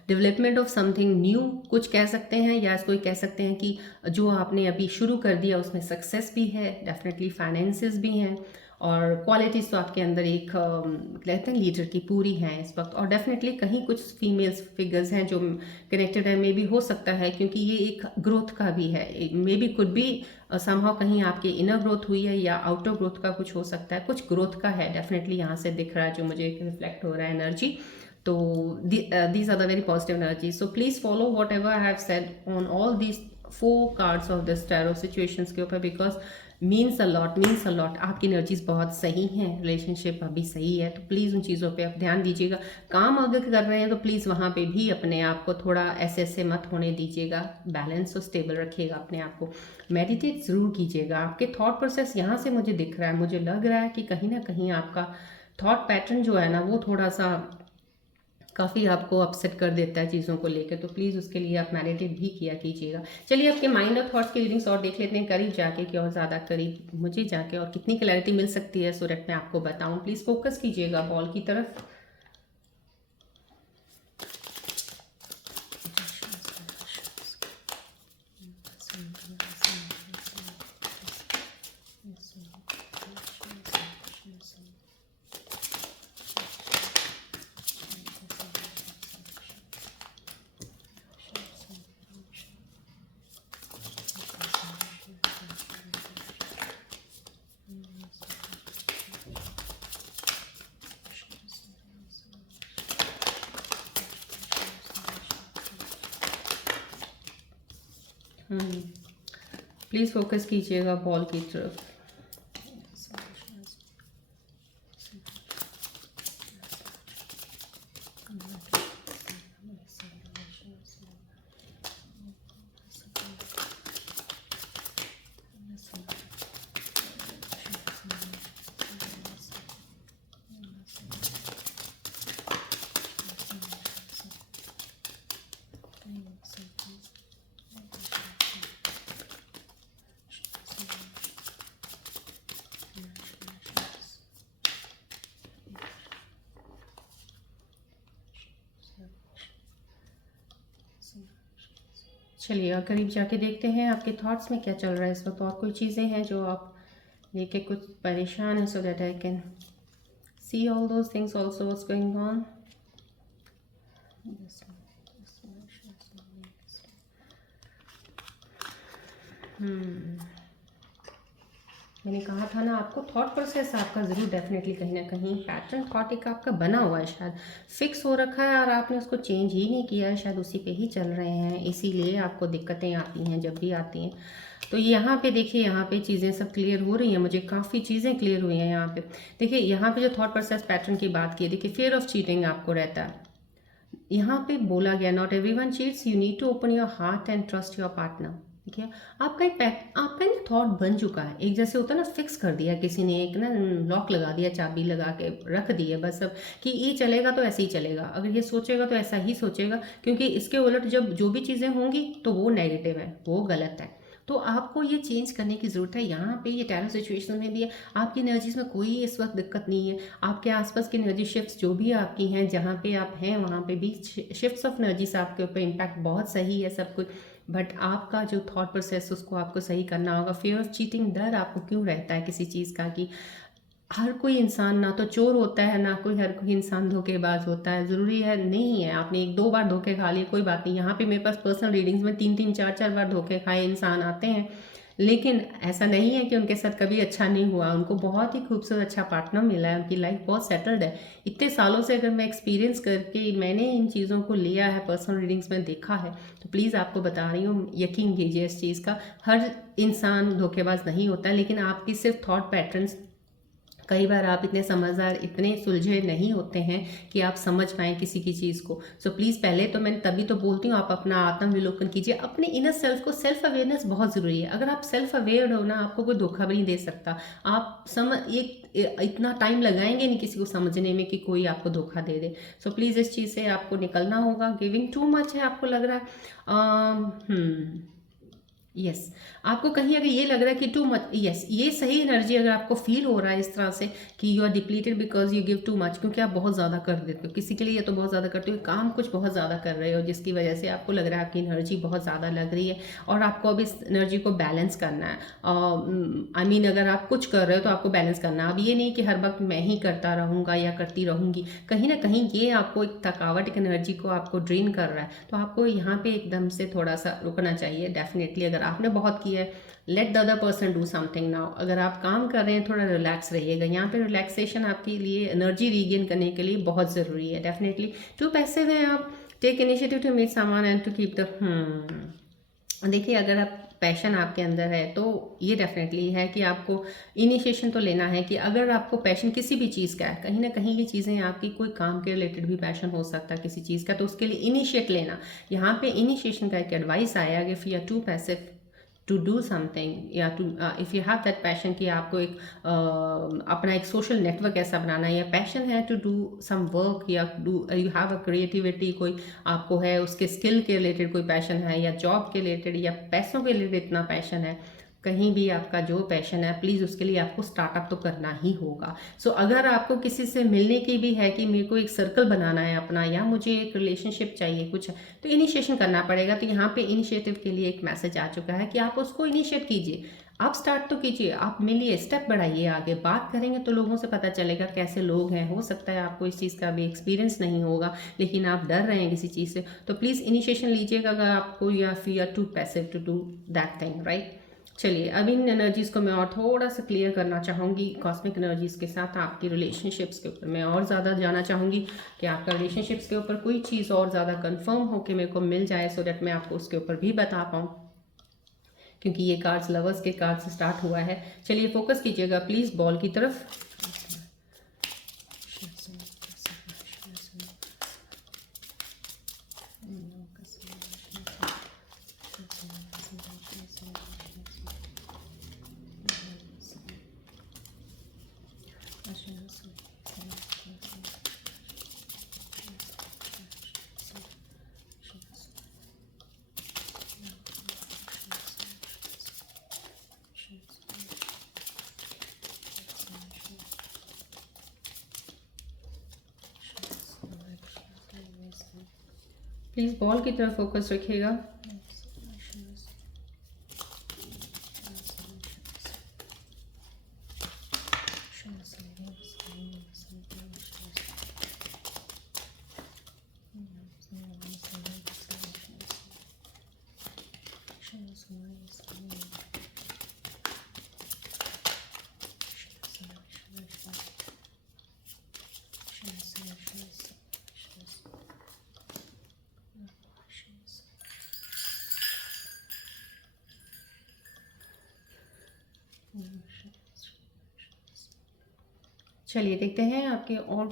development of something new कुछ कह सकते हैं, या इसको कह सकते हैं कि जो आपने अभी शुरू कर दिया उसमें सक्सेस भी है, डेफिनेटली फाइनेंसेस भी हैं, और क्वालिटीज़ तो आपके अंदर एक कहते हैं लीडर की पूरी हैं इस वक्त। और डेफिनेटली कहीं कुछ फीमेल्स फिगर्स हैं जो कनेक्टेड है, मे बी हो सकता है, क्योंकि ये एक ग्रोथ का भी है, मे बी कुड भी समहाउ कहीं आपकी इनर ग्रोथ हुई है, या आउटर ग्रोथ का कुछ हो सकता है, कुछ ग्रोथ का है डेफिनेटली यहाँ से दिख रहा है, जो मुझे रिफ्लेक्ट हो रहा है एनर्जी। तो these are the very positive energies, so please follow whatever I have said on all these 4 cards of this tarot situations के ऊपर, because मीन्स अ लॉट। आपकी एनर्जीज बहुत सही हैं, रिलेशनशिप अभी सही है, तो प्लीज़ उन चीज़ों पे आप ध्यान दीजिएगा। काम अगर कर रहे हैं तो प्लीज़ वहाँ पे भी अपने आप को थोड़ा ऐसे मत होने दीजिएगा, बैलेंस और स्टेबल रखिएगा अपने आप को। मेडिटेट ज़रूर कीजिएगा। आपके थॉट प्रोसेस यहाँ से मुझे दिख रहा है, मुझे लग रहा है कि कहीं ना कहीं आपका थॉट पैटर्न जो है ना, वो थोड़ा सा काफ़ी आपको अपसेट कर देता है चीज़ों को लेकर, तो प्लीज़ उसके लिए आप मेडिटेट भी किया कीजिएगा। चलिए आपके माइंड और थॉट्स की रीडिंग्स और देख लेते हैं करीब जाके, कि और ज़्यादा करीब मुझे जाके और कितनी क्लैरिटी मिल सकती है, सो दैट मैं आपको बताऊँ। प्लीज़ फोकस कीजिएगा बॉल की तरफ। प्लीज़ फोकस कीजिएगा बॉल की तरफ। चलिए और करीब जाके देखते हैं आपके थॉट्स में क्या चल रहा है इस वक्त, और कोई चीज़ें हैं जो आप लेके कुछ परेशान हैं, so that I can see all those things also what's going on. मैंने कहा था ना आपको, थॉट प्रोसेस आपका ज़रूर डेफिनेटली कहीं ना कहीं पैटर्न थॉट एक आपका बना हुआ है, शायद फिक्स हो रखा है और आपने उसको चेंज ही नहीं किया है, शायद उसी पे ही चल रहे हैं, इसीलिए आपको दिक्कतें आती हैं जब भी आती हैं। तो यहाँ पे देखिए, यहाँ पे चीज़ें सब क्लियर हो रही हैं, मुझे काफ़ी चीज़ें क्लियर हुई हैं यहाँ पे। देखिए यहाँ पे जो थॉट प्रोसेस पैटर्न की बात की, देखिए फियर ऑफ चीटिंग आपको रहता है। यहाँ पे बोला गया not everyone cheats, you need to open your heart and trust your partner. ठीक है, आपका ना थॉट बन चुका है, एक जैसे होता है ना, फिक्स कर दिया किसी ने, एक ना लॉक लगा दिया, चाबी लगा के रख दी है बस अब, कि ये चलेगा तो ऐसे ही चलेगा, अगर ये सोचेगा तो ऐसा ही सोचेगा, क्योंकि इसके उलट जब जो भी चीज़ें होंगी तो वो नेगेटिव है, वो गलत है। तो आपको ये चेंज करने की ज़रूरत है। यहाँ पे ये टैरो सिचुएशन में भी है, आपकी एनर्जीज में कोई इस वक्त दिक्कत नहीं है, आपके आसपास की एनर्जी शिफ्ट्स जो भी आपकी हैं, जहाँ पे आप हैं वहाँ पे भी शिफ्ट्स ऑफ एनर्जीज आपके ऊपर इम्पैक्ट बहुत सही है सब कुछ, बट आपका जो थॉट प्रोसेस उसको आपको सही करना होगा। फियर ऑफ चीटिंग, डर आपको क्यों रहता है किसी चीज़ का, कि हर कोई इंसान ना तो चोर होता है, ना कोई हर कोई इंसान धोखेबाज होता है, ज़रूरी है नहीं है आपने एक दो बार धोखे खा लिए कोई बात नहीं। यहाँ पे मेरे पास पर्सनल रीडिंग्स में 3-3 4-4 बार धोखे खाए इंसान आते हैं, लेकिन ऐसा नहीं है कि उनके साथ कभी अच्छा नहीं हुआ, उनको बहुत ही खूबसूरत अच्छा पार्टनर मिला है, उनकी लाइफ बहुत सेटल्ड है। इतने सालों से अगर मैं एक्सपीरियंस करके मैंने इन चीज़ों को लिया है, पर्सनल रीडिंग्स में देखा है, तो प्लीज़ आपको बता रही हूँ, यकीन कीजिए इस चीज़ का, हर इंसान धोखेबाज नहीं होता है, लेकिन आपकी सिर्फ थॉट पैटर्न्स, कई बार आप इतने समझदार, इतने सुलझे नहीं होते हैं कि आप समझ पाएँ किसी की चीज़ को। सो प्लीज़, पहले तो मैंने तभी तो बोलती हूँ आप अपना आत्मविलोकन कीजिए, अपने इनर सेल्फ को, सेल्फ अवेयरनेस बहुत ज़रूरी है। अगर आप सेल्फ अवेयर हो ना, आपको कोई धोखा भी नहीं दे सकता। आप इतना टाइम लगाएंगे नहीं किसी को समझने में कि कोई आपको धोखा दे दे। सो प्लीज़ इस चीज़ से आपको निकलना होगा। गिविंग टू मच है आपको लग रहा है, यस आपको कहीं अगर ये लग रहा है कि टू मच, यस ये सही एनर्जी अगर आपको फील हो रहा है इस तरह से कि you are depleted because you give too much, क्योंकि आप बहुत ज़्यादा कर देते हो किसी के लिए, तो बहुत ज़्यादा करते हो, काम कुछ बहुत ज़्यादा कर रहे हो जिसकी वजह से आपको लग रहा है आपकी एनर्जी बहुत ज़्यादा लग रही है, और आपको अब इस एनर्जी को बैलेंस करना है। आई मीन अगर आप कुछ कर रहे हो तो आपको बैलेंस करना है। अब ये नहीं कि हर वक्त मैं ही करता रहूँगा या करती रहूँगी, कहीं ना कहीं ये आपको एक थकावट, एक एनर्जी को आपको ड्रेन कर रहा है, तो आपको यहाँ पे एकदम से थोड़ा सा रुकना चाहिए। डेफिनेटली अगर आपने बहुत किया है, let the other person do something now. अगर आप काम कर रहे हैं, थोड़ा रिलैक्स रहिएगा, यहाँ पे रिलैक्सेशन आपके लिए एनर्जी रीगेन करने के लिए बहुत ज़रूरी है। डेफिनेटली टू पैसिव हैं आप, take initiative to meet someone and to keep the देखिए अगर आप पैशन आपके अंदर है तो ये डेफिनेटली है कि आपको इनिशिएशन तो लेना है, कि अगर आपको पैशन किसी भी चीज़ का है, कहीं ना कहीं ये चीज़ें आपकी कोई काम के रिलेटेड भी पैशन हो सकता है किसी चीज़ का, तो उसके लिए इनिशिएट लेना। यहाँ पे इनिशिएशन का एक एडवाइस आया, if you are too passive to do something, या to if you have that passion कि आपको एक अपना एक सोशल नेटवर्क ऐसा बनाना है, या पैशन है टू डू सम वर्क, या do you have a creativity, कोई आपको है उसके स्किल के रिलेटेड कोई पैशन है, या जॉब के रिलेटेड, या पैसों के रिलेटेड इतना पैशन है, कहीं भी आपका जो पैशन है, प्लीज़ उसके लिए आपको स्टार्टअप तो करना ही होगा। सो अगर आपको किसी से मिलने की भी है कि मेरे को एक सर्कल बनाना है अपना, या मुझे एक रिलेशनशिप चाहिए कुछ, तो इनिशिएशन करना पड़ेगा। तो यहाँ पे इनिशिएटिव के लिए एक मैसेज आ चुका है कि आप उसको इनिशिएट कीजिए, आप स्टार्ट तो कीजिए, आप मिलिए, स्टेप बढ़ाइए, आगे बात करेंगे तो लोगों से पता चलेगा कैसे लोग हैं। हो सकता है आपको इस चीज़ का भी एक्सपीरियंस नहीं होगा, लेकिन आप डर रहे हैं किसी चीज़ से, तो प्लीज़ इनिशिएशन लीजिएगा अगर आपको, या फिर too passive to do that thing, right. चलिए अब इन एनर्जीज़ को मैं और थोड़ा सा क्लियर करना चाहूँगी, कॉस्मिक एनर्जीज़ के साथ आपकी रिलेशनशिप्स के ऊपर मैं और ज़्यादा जाना चाहूँगी, कि आपका रिलेशनशिप्स के ऊपर कोई चीज़ और ज़्यादा कंफर्म हो कि मेरे को मिल जाए, सो दैट मैं आपको उसके ऊपर भी बता पाऊँ, क्योंकि ये कार्ड्स लवर्स के कार्ड से स्टार्ट हुआ है। चलिए फोकस कीजिएगा प्लीज़ बॉल की तरफ। प्लीज़ बॉल की तरफ फोकस रखिएगा। चलिए देखते हैं आपके और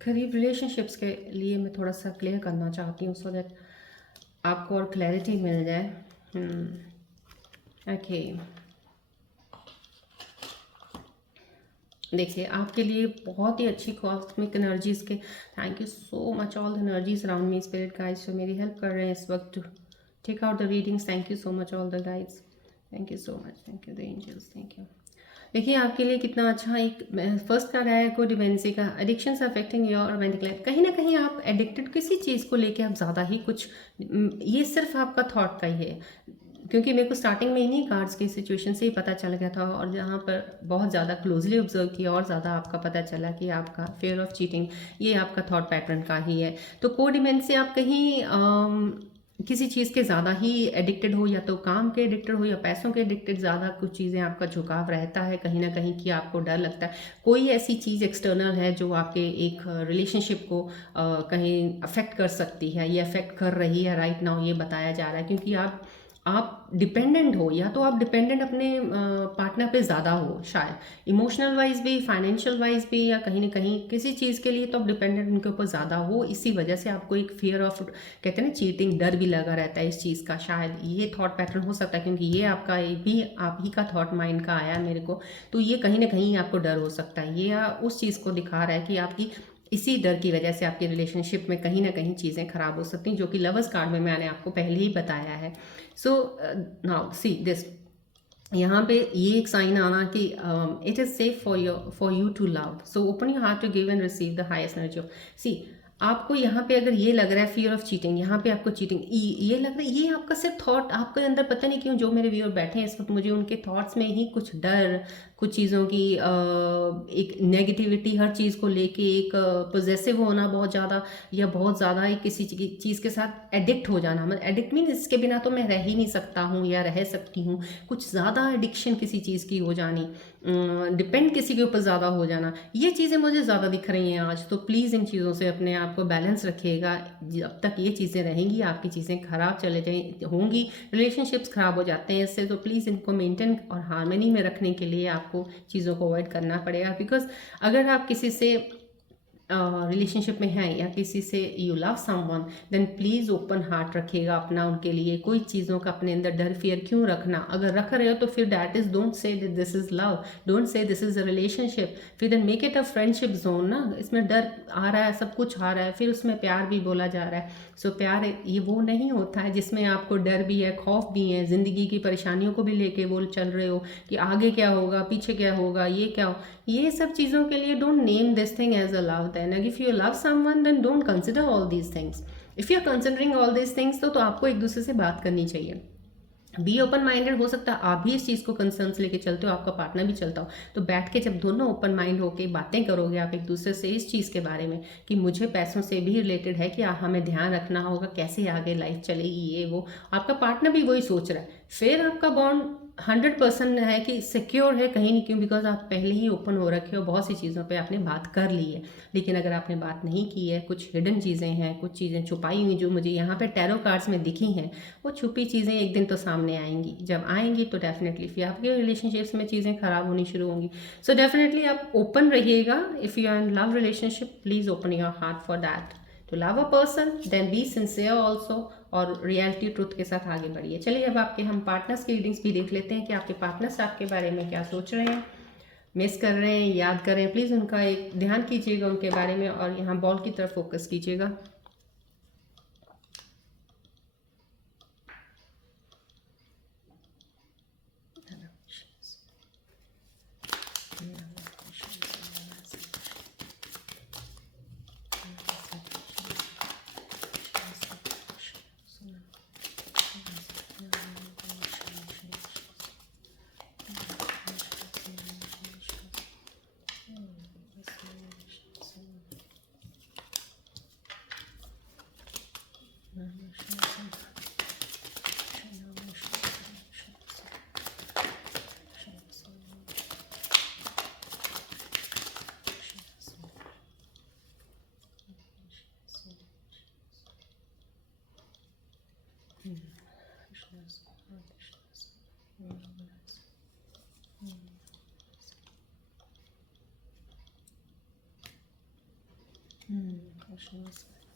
करीब रिलेशनशिप्स के लिए मैं थोड़ा सा क्लियर करना चाहती हूँ सो दैट आपको और क्लैरिटी मिल जाए। ओके, देखिए आपके लिए बहुत ही अच्छी कॉस्मिक एनर्जीज के, thank you so much all the energies around me, spirit guides जो मेरी हेल्प कर रहे हैं इस वक्त to take out the readings. Thank you so much all the guides, thank you so much, thank you the angels, thank you. देखिए आपके लिए कितना अच्छा एक फर्स्ट कार्ड आया को डिपेंडेंसी का, addictions affecting your romantic life. कहीं ना कहीं आप एडिक्टेड किसी चीज़ को लेके आप ज़्यादा ही कुछ, ये सिर्फ आपका थॉट का ही है, क्योंकि मेरे को स्टार्टिंग में इन्हीं कार्ड्स की सिचुएशन से ही पता चल गया था, और जहाँ पर बहुत ज़्यादा क्लोजली ऑब्जर्व किया और ज़्यादा आपका पता चला कि आपका फेयर ऑफ चीटिंग ये आपका थॉट पैटर्न का ही है। तो कोडिमेंस से आप कहीं किसी चीज़ के ज़्यादा ही एडिक्टेड हो, या तो काम के एडिक्टेड हो या पैसों के एडिक्टेड, ज़्यादा कुछ चीज़ें आपका झुकाव रहता है कहीं ना कहीं कि आपको डर लगता है कोई ऐसी चीज़ एक्सटर्नल है जो आपके एक रिलेशनशिप को कहीं अफेक्ट कर सकती है, ये अफेक्ट कर रही है राइट नाउ, ये बताया जा रहा है। क्योंकि आप डिपेंडेंट हो, या तो आप डिपेंडेंट अपने पार्टनर पे ज़्यादा हो, शायद इमोशनल वाइज भी, फाइनेंशियल वाइज भी, या कहीं ना कहीं किसी चीज़ के लिए तो आप डिपेंडेंट उनके ऊपर ज़्यादा हो। इसी वजह से आपको एक फियर ऑफ, कहते हैं ना चीटिंग, डर भी लगा रहता है इस चीज़ का। शायद ये थॉट पैटर्न हो सकता है, क्योंकि ये आपका भी आप ही का थॉट माइंड का आया मेरे को, तो ये कहीं ना कहीं आपको डर हो सकता है। ये उस चीज़ को दिखा रहा है कि आपकी इसी डर की वजह से आपकी रिलेशनशिप में कहीं ना कहीं चीज़ें खराब हो सकती हैं, जो कि लवर्स कार्ड में मैंने आपको पहले ही बताया है। सो नाउ सी दिस, यहाँ पे ये एक साइन आना कि it is safe for you to love, so open your heart to give and receive the highest energy of. See आपको यहाँ पे अगर ये लग रहा है फियर ऑफ चीटिंग, यहाँ पे आपको चीटिंग ये लग रहा है, ये आपका सिर्फ थॉट आपके अंदर, पता नहीं क्यों जो मेरे व्यूअर बैठे हैं इस वक्त, मुझे उनके थॉट्स में ही कुछ डर, कुछ चीज़ों की एक नेगेटिविटी, हर चीज़ को लेके एक पोजेसिव होना बहुत ज़्यादा, या बहुत ज़्यादा एक किसी चीज़ के साथ एडिक्ट हो जाना। मतलब एडिक्ट मीन इसके बिना तो मैं रह ही नहीं सकता हूँ या रह सकती हूँ, कुछ ज़्यादा एडिक्शन किसी चीज़ की हो जानी, डिपेंड किसी के ऊपर ज़्यादा हो जाना, ये चीज़ें मुझे ज़्यादा दिख रही हैं आज। तो प्लीज़ इन चीज़ों से अपने आप को बैलेंस रखिएगा। जब तक ये चीज़ें रहेंगी आपकी चीज़ें ख़राब चले जाए होंगी, रिलेशनशिप्स ख़राब हो जाते हैं इससे। तो प्लीज़ इनको मेंटेन और हार्मनी में रखने के लिए आपको चीज़ों को अवॉइड करना पड़ेगा। बिकॉज अगर आप किसी से रिलेशनशिप में हैं, या किसी से you love someone, then please open heart रखिएगा अपना उनके लिए। कोई चीज़ों का अपने अंदर डर फियर क्यों रखना, अगर रख रहे हो तो फिर that is, don't say this is love, don't say this is a relationship, फिर then make it a friendship zone ना। इसमें डर आ रहा है, सब कुछ आ रहा है, फिर उसमें प्यार भी बोला जा रहा है। सो प्यार ये वो नहीं होता है जिसमें आपको डर भी है, खौफ भी है, ज़िंदगी की परेशानियों को भी लेके बोल चल रहे हो कि आगे क्या होगा, पीछे क्या होगा, ये क्या हो, ये सब चीज़ों के लिए don't name this thing as a love. Then if you love someone then don't consider all these things. If you are considering all these things तो आपको एक दूसरे से बात करनी चाहिए। बी ओपन माइंडेड, हो सकता है आप भी इस चीज़ को कंसर्न्स लेके चलते हो, आपका पार्टनर भी चलता हो, तो बैठ के जब दोनों ओपन माइंड होके बातें करोगे आप एक दूसरे से इस चीज़ के बारे में कि मुझे पैसों से भी रिलेटेड है कि हमें ध्यान रखना होगा कैसे आगे लाइफ चलेगी, ये वो, आपका पार्टनर भी वही सोच रहा है, फिर आपका बॉन्ड 100% है कि सिक्योर है कहीं नहीं, क्यों, बिकॉज आप पहले ही ओपन हो रखे हो, बहुत सी चीज़ों पे आपने बात कर ली है। लेकिन अगर आपने बात नहीं की है, कुछ हिडन चीज़ें हैं, कुछ चीज़ें छुपाई हुई जो मुझे यहाँ पे टैरो कार्ड्स में दिखी हैं, वो छुपी चीज़ें एक दिन तो सामने आएंगी। जब आएंगी तो डेफिनेटली फिर आपके रिलेशनशिप्स में चीज़ें खराब होनी शुरू होंगी। सो डेफिनेटली आप ओपन रहिएगा। If you are in love relationship, please open your heart for that to love a person, then be sincere also, और रियलिटी ट्रुथ के साथ आगे बढ़िए। चलिए अब आपके हम पार्टनर्स की रीडिंग्स भी देख लेते हैं कि आपके पार्टनर्स आपके बारे में क्या सोच रहे हैं, मिस कर रहे हैं, याद कर रहे हैं। प्लीज़ उनका एक ध्यान कीजिएगा उनके बारे में, और यहाँ बॉल की तरफ फोकस कीजिएगा।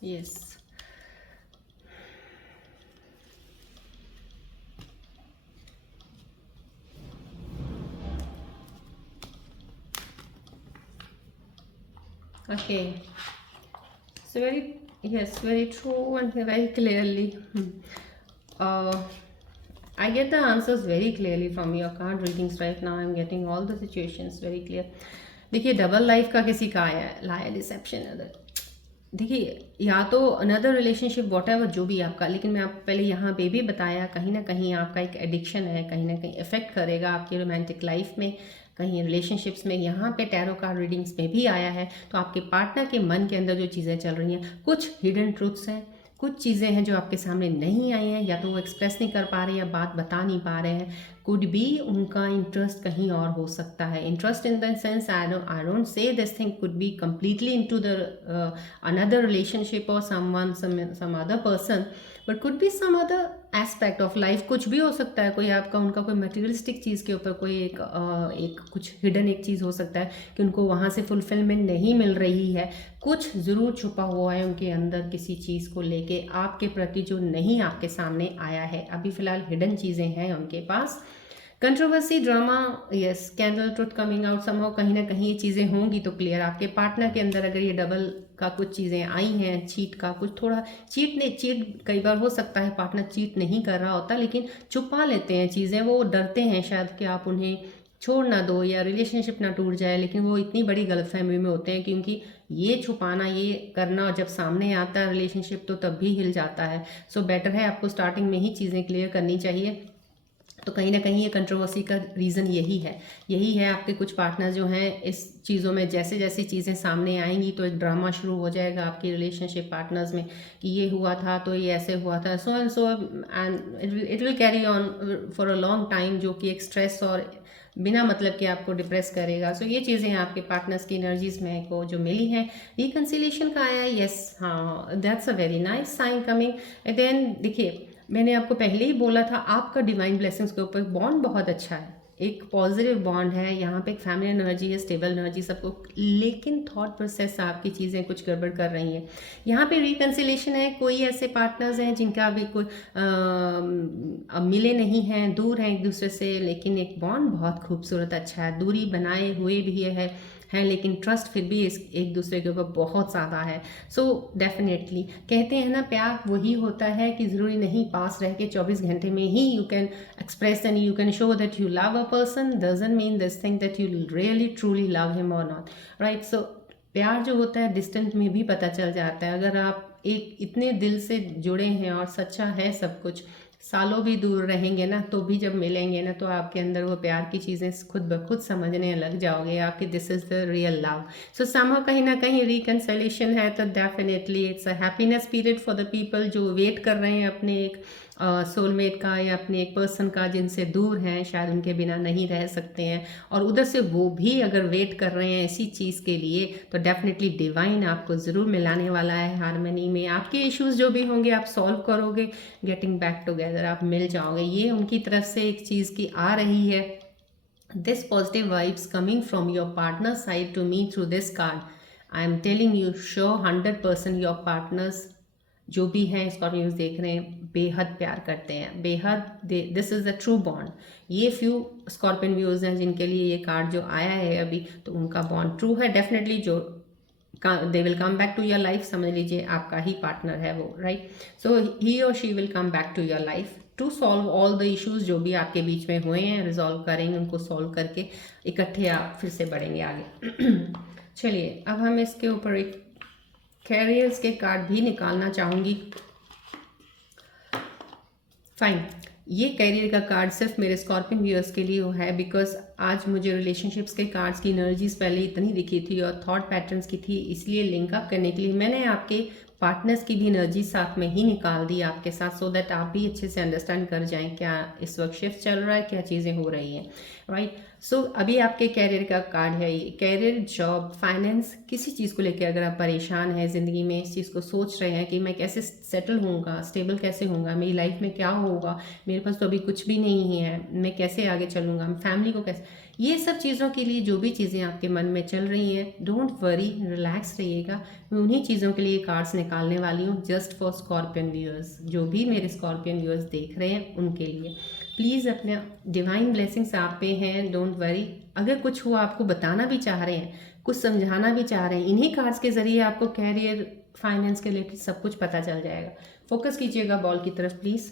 Yes. Okay. So very true and very clearly. Uh, I get the answers very clearly from your card readings right now. I'm getting all the situations very clear. देखिए डबल लाइफ का किसी का आया है, लाया dissipation other. देखिए या तो अनदर रिलेशनशिप वॉट एवर जो भी आपका, लेकिन मैं आपको पहले यहाँ पे भी बताया कहीं ना कहीं आपका एक एडिक्शन है, कहीं ना कहीं इफेक्ट करेगा आपकी रोमांटिक लाइफ में, कहीं रिलेशनशिप्स में। यहाँ पे टैरो कार्ड रीडिंग्स में भी आया है। तो आपके पार्टनर के मन के अंदर जो चीज़ें चल रही हैं, कुछ हिडन ट्रूथ्स हैं, कुछ चीज़ें हैं जो आपके सामने नहीं आई हैं, या तो वो एक्सप्रेस नहीं कर पा रहे या बात बता नहीं पा रहे हैं। कुड बी उनका इंटरेस्ट कहीं और हो सकता है। Interest in the sense I don't say this thing could be completely into the another relationship or someone some other person, but could be some other aspect of life. कुछ भी हो सकता है, कोई आपका उनका कोई मटेरियलिस्टिक चीज़ के ऊपर कोई एक कुछ हिडन एक चीज़ हो सकता है कि उनको वहाँ से फुलफिलमेंट नहीं मिल रही है। कुछ ज़रूर छुपा हुआ है उनके अंदर किसी चीज़ को लेके आपके प्रति जो नहीं आपके सामने आया है। अभी फ़िलहाल हिडन चीज़ें हैं उनके पास। Controversy, drama, yes, candle truth coming out somehow, कहीं ना कहीं ये चीज़ें होंगी तो क्लियर। आपके पार्टनर के अंदर अगर ये डबल का कुछ चीज़ें आई हैं, चीट का कुछ थोड़ा चीट कई बार हो सकता है पार्टनर चीट नहीं कर रहा होता, लेकिन छुपा लेते हैं चीज़ें। वो डरते हैं शायद कि आप उन्हें छोड़ ना दो या रिलेशनशिप ना टूट जाए, लेकिन वो इतनी बड़ी गलतफहमी में होते हैं क्योंकि ये छुपाना, ये करना जब सामने आता है रिलेशनशिप तो तब भी हिल जाता है। सो बेटर है आपको स्टार्टिंग में ही चीज़ें क्लियर करनी चाहिए। तो कहीं ना कहीं ये कंट्रोवर्सी का रीज़न यही है आपके कुछ पार्टनर जो हैं इस चीज़ों में, जैसे जैसी चीज़ें सामने आएंगी तो एक ड्रामा शुरू हो जाएगा आपकी रिलेशनशिप पार्टनर्स में कि ये हुआ था तो ये ऐसे हुआ था, so and it will carry on for a long time, जो कि एक स्ट्रेस और बिना मतलब कि आपको डिप्रेस करेगा। सो ये चीज़ें हैं आपके पार्टनर्स की एनर्जीज में को जो मिली हैं। रिकन्सिलेशन का आया है, यस, हाँ, that's a very nice sign coming. At then देखिए मैंने आपको पहले ही बोला था आपका डिवाइन ब्लेसिंग्स के ऊपर बॉन्ड बहुत अच्छा है, एक पॉजिटिव बॉन्ड है, यहाँ पे एक फैमिली एनर्जी है, स्टेबल एनर्जी सबको, लेकिन थॉट प्रोसेस आपकी चीज़ें कुछ गड़बड़ कर रही हैं। यहाँ पे रिकन्सिलेशन है, कोई ऐसे पार्टनर्स हैं जिनका अभी कोई मिले नहीं हैं, दूर हैं एक दूसरे से, लेकिन एक बॉन्ड बहुत खूबसूरत अच्छा है, दूरी बनाए हुए भी है लेकिन ट्रस्ट फिर भी इस एक दूसरे के ऊपर बहुत ज़्यादा है। सो डेफिनेटली कहते हैं ना प्यार वही होता है कि ज़रूरी नहीं पास रह के 24 घंटे में ही you can express and you can show that you love a person, doesn't mean this thing that you really truly love him और नॉट, राइट। सो प्यार जो होता है डिस्टेंट में भी पता चल जाता है। अगर आप एक इतने दिल से जुड़े हैं और सच्चा है सब कुछ, सालों भी दूर रहेंगे ना तो भी जब मिलेंगे ना तो आपके अंदर वो प्यार की चीज़ें खुद ब खुद समझने लग जाओगे आपके this is the real love. So somehow कहीं ना कहीं रिकन्सिलेशन है तो definitely it's a happiness period for the people जो वेट कर रहे हैं अपने एक सोलमेट का या अपने एक पर्सन का जिनसे दूर हैं, शायद उनके बिना नहीं रह सकते हैं, और उधर से वो भी अगर वेट कर रहे हैं इसी चीज़ के लिए तो डेफिनेटली डिवाइन आपको ज़रूर मिलाने वाला है हारमनी में। आपके इश्यूज जो भी होंगे आप सॉल्व करोगे, गेटिंग बैक टुगेदर आप मिल जाओगे, ये उनकी तरफ से एक चीज़ की आ रही है। This positive vibes coming from your partner side to me through this card, I am telling you sure 100% your partners जो भी हैं स्कॉर्पियंस देख रहे हैं बेहद प्यार करते हैं, बेहद, this is the true bond. ये फ्यू स्कॉर्पियन व्यूअर्स हैं जिनके लिए ये कार्ड जो आया है अभी तो उनका बॉन्ड ट्रू है डेफिनेटली, जो they will come back to your life, समझ लीजिए आपका ही पार्टनर है वो, राइट। सो ही और she will come back to your life to solve all the issues जो भी आपके बीच में हुए हैं, रिजॉल्व करेंगे उनको, सॉल्व करके इकट्ठे आप फिर से बढ़ेंगे आगे। चलिए अब हम इसके ऊपर एक कैरियर्स के कार्ड भी निकालना चाहूँगी। फाइन, ये कैरियर का कार्ड सिर्फ मेरे स्कॉर्पियन व्यूअर्स के लिए है बिकॉज आज मुझे रिलेशनशिप्स के कार्ड्स की एनर्जीज पहले इतनी दिखी थी और थॉट पैटर्न्स की थी, इसलिए लिंक अप करने के लिए मैंने आपके पार्टनर्स की भी एनर्जी साथ में ही निकाल दी आपके साथ, सो दैट आप भी अच्छे से अंडरस्टैंड कर जाएं क्या इस वक्त शिफ्ट चल रहा है, क्या चीज़ें हो रही हैं, राइट। सो अभी आपके कैरियर का कार्ड है ये। कैरियर, जॉब, फाइनेंस, किसी चीज़ को लेकर अगर आप परेशान हैं ज़िंदगी में, इस चीज़ को सोच रहे हैं कि मैं कैसे सेटल होऊंगा, स्टेबल कैसे होऊंगा, मेरी लाइफ में क्या होगा, मेरे पास तो अभी कुछ भी नहीं है, मैं कैसे आगे चलूँगा, फैमिली को कैसे, ये सब चीज़ों के लिए जो भी चीज़ें आपके मन में चल रही हैं, डोंट वरी, रिलैक्स रहिएगा। मैं उन्हीं चीज़ों के लिए कार्ड्स निकालने वाली हूँ जस्ट फॉर स्कॉर्पियन व्यूअर्स। जो भी मेरे स्कॉर्पियन व्यूअर्स देख रहे हैं उनके लिए प्लीज़ अपने डिवाइन ब्लेसिंग्स आप पे हैं, डोंट वरी। अगर कुछ हुआ आपको बताना भी चाह रहे हैं, कुछ समझाना भी चाह रहे हैं, इन्हीं कार्ड्स के ज़रिए आपको कैरियर, फाइनेंस के रिलेटेड सब कुछ पता चल जाएगा। फोकस कीजिएगा बॉल की तरफ प्लीज़।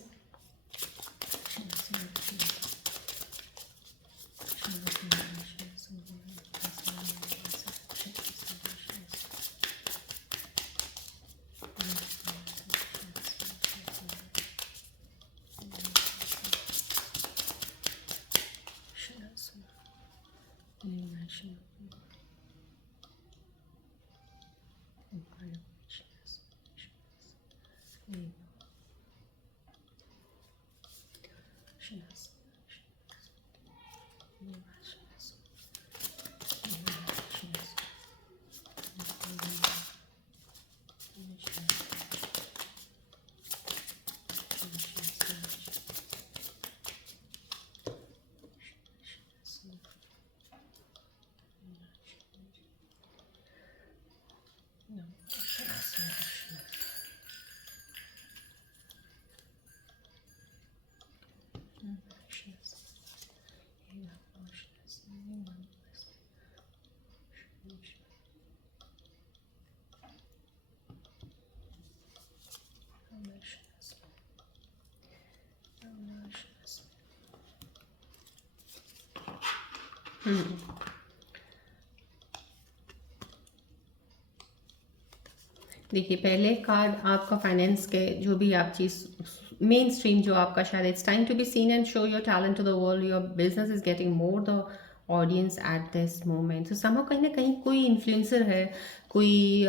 देखिए, पहले कार्ड आपका फाइनेंस के जो भी आप चीज़ मेन स्ट्रीम जो आपका शायद, it's time to be seen and show your talent to the world, your business is getting more the audience at this moment. तो समझो कहीं ना कहीं कोई इन्फ्लुएंसर है, कोई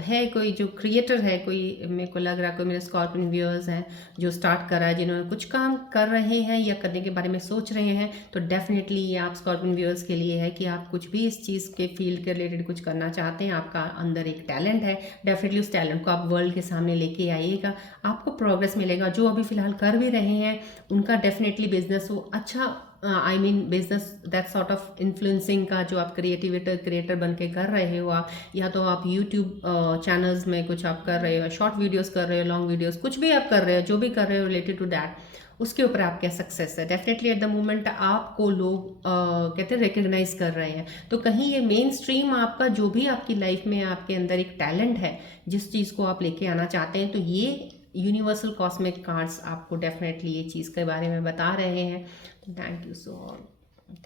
है, कोई जो क्रिएटर है, कोई मेरे को लग रहा है कोई मेरे स्कॉर्पियन व्यूअर्स हैं जो स्टार्ट कर रहा है, जिन्होंने कुछ काम कर रहे हैं या करने के बारे में सोच रहे हैं, तो डेफिनेटली ये आप स्कॉर्पियन व्यूअर्स के लिए है कि आप कुछ भी इस चीज़ के फील्ड के रिलेटेड कुछ करना चाहते हैं, आपका अंदर एक टैलेंट है, डेफिनेटली उस टैलेंट को आप वर्ल्ड के सामने लेके आइएगा, आपको प्रोग्रेस मिलेगा। जो अभी फिलहाल कर भी रहे हैं उनका डेफिनेटली बिजनेस वो अच्छा, I mean business that sort of influencing का जो आप क्रिएटर बन के कर रहे हो, आप या तो आप यूट्यूब चैनल्स में कुछ आप कर रहे हो, शॉर्ट वीडियोस कर रहे हो, लॉन्ग वीडियोस, कुछ भी आप कर रहे हो, जो भी कर रहे हो रिलेटेड टू दैट, उसके ऊपर आपका सक्सेस है। डेफिनेटली एट द मोमेंट आपको लोग कहते हैं रिकग्नाइज कर रहे हैं, तो कहीं ये मेन स्ट्रीम आपका जो भी आपकी लाइफ में आपके अंदर एक टैलेंट है, जिस चीज़ को आप लेके आना चाहते हैं, तो ये यूनिवर्सल कॉस्मिक कार्ड्स आपको डेफिनेटली ये चीज़ के बारे में बता रहे हैं। Thank you so all,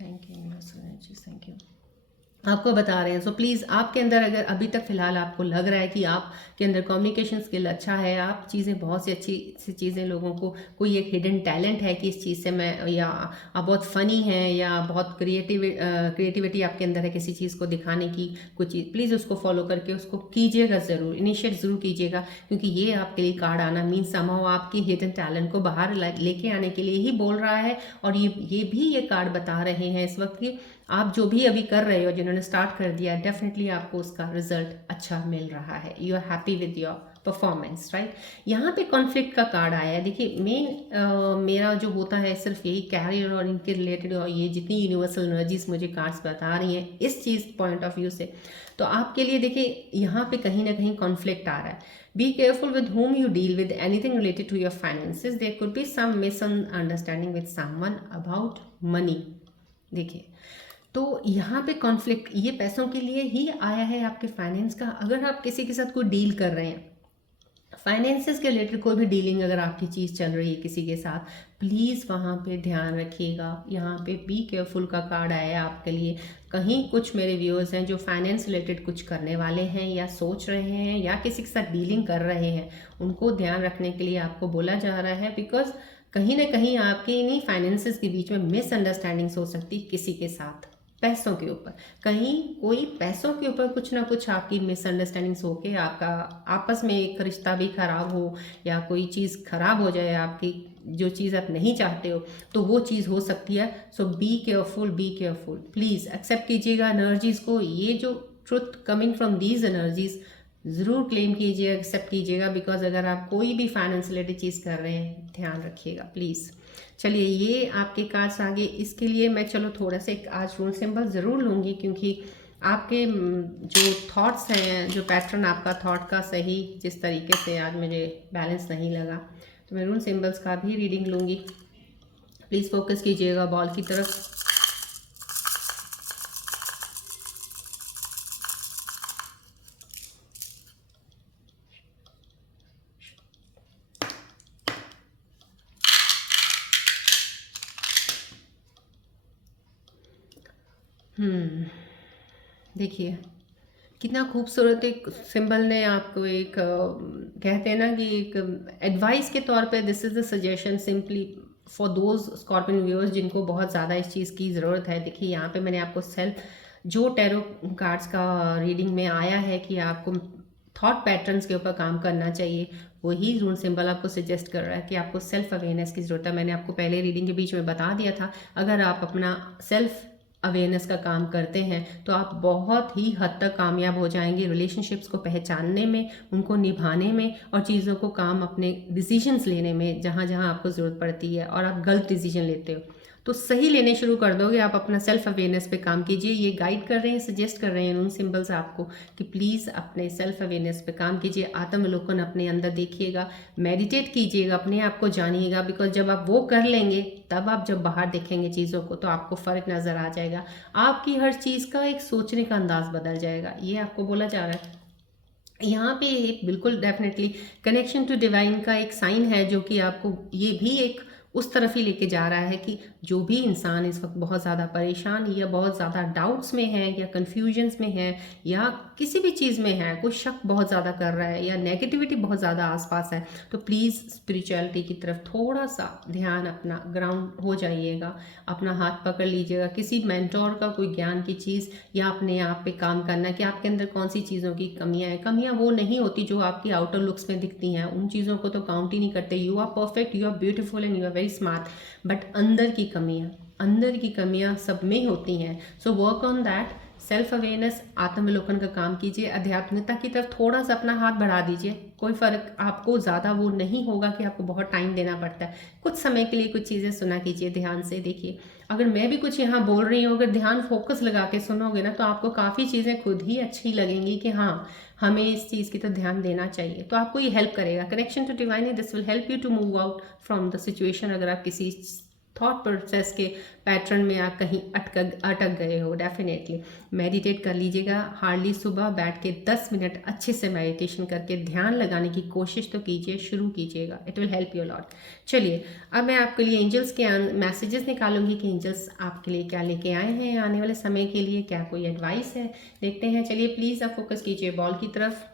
thank you thank you, आपको बता रहे हैं। सो प्लीज़ आपके अंदर अगर अभी तक फ़िलहाल आपको लग रहा है कि आपके अंदर कम्युनिकेशन स्किल अच्छा है, आप चीज़ें बहुत सी अच्छी सी चीज़ें लोगों को, कोई एक हिडन टैलेंट है कि इस चीज़ से मैं, या आप बहुत फ़नी हैं या बहुत क्रिएटिविटी आपके अंदर है किसी चीज़ को दिखाने की, कुछ चीज़, प्लीज़ उसको फॉलो करके उसको कीजिएगा ज़रूर, इनिशिएट ज़रूर कीजिएगा, क्योंकि ये आपके लिए कार्ड आना मीन्स समहाउ आपकी हिडन टैलेंट को बाहर लेके आने के लिए ही बोल रहा है। और ये भी ये कार्ड बता रहे हैं इस वक्त कि आप जो भी अभी कर रहे हो, जिन्होंने स्टार्ट कर दिया, डेफिनेटली आपको उसका रिजल्ट अच्छा मिल रहा है, you are happy with your performance, right. यहाँ पे कॉन्फ्लिक्ट का कार्ड आया है। देखिए मेन मेरा जो होता है सिर्फ यही कैरियर और इनके रिलेटेड, और ये जितनी यूनिवर्सल एनर्जीज मुझे कार्ड्स बता रही हैं इस चीज़ पॉइंट ऑफ व्यू से, तो आपके लिए देखिए यहाँ पे कहीं ना कहीं कॉन्फ्लिक्ट आ रहा है। Be careful with whom you deal with anything related to your finances. There could be some misunderstanding with someone about money. देखिए, तो यहाँ पे कॉन्फ्लिक्ट ये पैसों के लिए ही आया है आपके फाइनेंस का। अगर आप किसी के साथ कोई डील कर रहे हैं, फाइनेंसेस के रिलेटेड कोई भी डीलिंग अगर आपकी चीज़ चल रही है किसी के साथ, प्लीज़ वहाँ पे ध्यान रखिएगा। यहाँ पे बी केयरफुल का कार्ड आया है आपके लिए। कहीं कुछ मेरे व्यूअर्स हैं जो फाइनेंस रिलेटेड कुछ करने वाले हैं या सोच रहे हैं या किसी के साथ डीलिंग कर रहे हैं, उनको ध्यान रखने के लिए आपको बोला जा रहा है, बिकॉज कहीं ना कहीं आपके इन्हीं फाइनेंसेस के बीच में मिसअंडरस्टैंडिंग्स हो सकती है किसी के साथ, पैसों के ऊपर, कहीं कोई पैसों के ऊपर कुछ ना कुछ आपकी मिसअंडरस्टैंडिंग्स होके आपका आपस में एक रिश्ता भी खराब हो या कोई चीज़ खराब हो जाए आपकी, जो चीज़ आप नहीं चाहते हो, तो वो चीज़ हो सकती है। So be careful, be careful, please accept कीजिएगा एनर्जीज़ को। ये जो truth coming from these energies ज़रूर क्लेम कीजिएगा, एक्सेप्ट कीजिएगा, बिकॉज अगर आप कोई भी फाइनेंस रिलेटेड चीज़ कर रहे हैं, ध्यान रखिएगा प्लीज़। चलिए, ये आपके कार्ड्स आगे। इसके लिए मैं चलो थोड़ा सा एक आज रूल सिंबल ज़रूर लूँगी, क्योंकि आपके जो थॉट्स हैं, जो पैटर्न आपका थॉट का सही जिस तरीके से आज मुझे बैलेंस नहीं लगा, तो मैं रूल सिंबल्स का भी रीडिंग लूँगी। प्लीज़ फोकस कीजिएगा बॉल की तरफ। देखिए कितना खूबसूरत एक सिंबल ने आपको एक कहते हैं ना कि एक एडवाइस के तौर पे, this is the suggestion simply for those scorpion viewers जिनको बहुत ज़्यादा इस चीज़ की ज़रूरत है। देखिए यहाँ पे मैंने आपको सेल्फ जो टैरो कार्ड्स का रीडिंग में आया है कि आपको थॉट पैटर्न्स के ऊपर काम करना चाहिए, वही रूल सिंबल आपको सजेस्ट कर रहा है कि आपको सेल्फ अवेयरनेस की ज़रूरत है। मैंने आपको पहले रीडिंग के बीच में बता दिया था, अगर आप अपना सेल्फ अवेयरनेस का काम करते हैं तो आप बहुत ही हद तक कामयाब हो जाएंगे रिलेशनशिप्स को पहचानने में, उनको निभाने में, और चीज़ों को काम अपने डिसीजंस लेने में जहाँ जहाँ आपको ज़रूरत पड़ती है और आप गलत डिसीजन लेते हो तो सही लेने शुरू कर दोगे। आप अपना सेल्फ अवेयरनेस पे काम कीजिए। ये गाइड कर रहे हैं, सजेस्ट कर रहे हैं उन सिंबल्स आपको कि प्लीज़ अपने सेल्फ अवेयरनेस पे काम कीजिए, आत्मलोकन अपने अंदर देखिएगा, मेडिटेट कीजिएगा, अपने आप को जानिएगा, बिकॉज जब आप वो कर लेंगे तब आप जब बाहर देखेंगे चीज़ों को तो आपको फ़र्क नज़र आ जाएगा। आपकी हर चीज़ का एक सोचने का अंदाज़ बदल जाएगा, ये आपको बोला जा रहा है। यहाँ पे एक बिल्कुल डेफिनेटली कनेक्शन टू डिवाइन का एक साइन है जो कि आपको ये भी एक उस तरफ ही लेके जा रहा है कि जो भी इंसान इस वक्त बहुत ज़्यादा परेशान या बहुत ज़्यादा डाउट्स में है या कन्फ्यूजन्स में है या किसी भी चीज़ में है, कोई शक बहुत ज़्यादा कर रहा है या नेगेटिविटी बहुत ज़्यादा आसपास है, तो प्लीज़ स्पिरिचुअलिटी की तरफ थोड़ा सा ध्यान अपना ग्राउंड हो जाइएगा, अपना हाथ पकड़ लीजिएगा, किसी मेंटोर का कोई ज्ञान की चीज़ या अपने आप पे काम करना कि आपके अंदर कौन सी चीज़ों की कमियां हैं। कमियां वो नहीं होती जो आपकी आउटर लुक्स में दिखती हैं, उन चीज़ों को तो काउंट ही नहीं करते। You are perfect, you are beautiful and you are very smart, but अंदर की कमियां सब में होती हैं। So work on that. Self awareness, आत्मविलोकन का काम कीजिए, आध्यात्मिकता की तरफ थोड़ा सा अपना हाथ बढ़ा दीजिए। कोई फ़र्क आपको ज़्यादा वो नहीं होगा कि आपको बहुत टाइम देना पड़ता है। कुछ समय के लिए कुछ चीज़ें सुना कीजिए ध्यान से। देखिए अगर मैं भी कुछ यहाँ बोल रही हूँ, अगर ध्यान फोकस लगा के सुनोगे ना तो आपको काफ़ी चीज़ें खुद ही अच्छी लगेंगी कि हाँ, हमें इस चीज़ की तो ध्यान देना चाहिए। तो आपको ये हेल्प करेगा। Connection to divine, this will help you to move out from the situation. अगर आप किसी थॉट प्रोसेस के पैटर्न में आप कहीं अटक गए हो, डेफिनेटली मेडिटेट कर लीजिएगा। हार्डली सुबह बैठ के 10 मिनट अच्छे से मेडिटेशन करके ध्यान लगाने की कोशिश तो कीजिए, शुरू कीजिएगा। It will help you lot. चलिए अब मैं आपके लिए एंजल्स के मैसेजेस निकालूंगी कि एंजल्स आपके लिए क्या लेके आए हैं आने वाले समय के लिए, क्या कोई एडवाइस है, देखते हैं। चलिए प्लीज़ आप फोकस कीजिए बॉल की तरफ।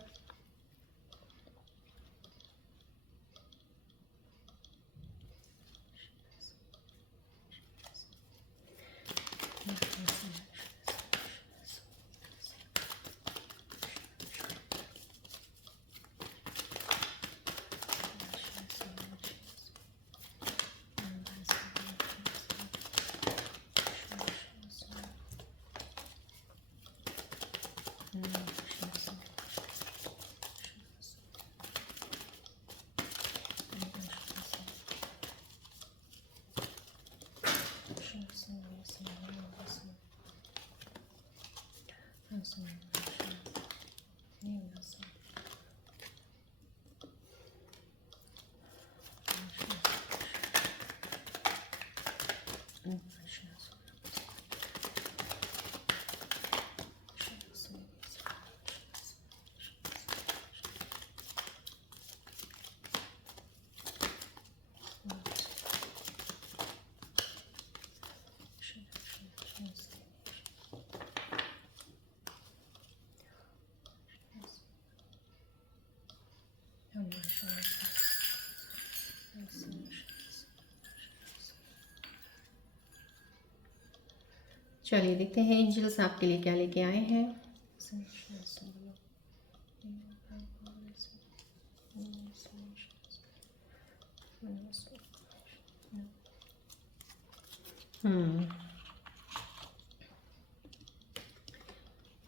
चलिए देखते हैं एंजल्स आपके लिए क्या लेके आए हैं।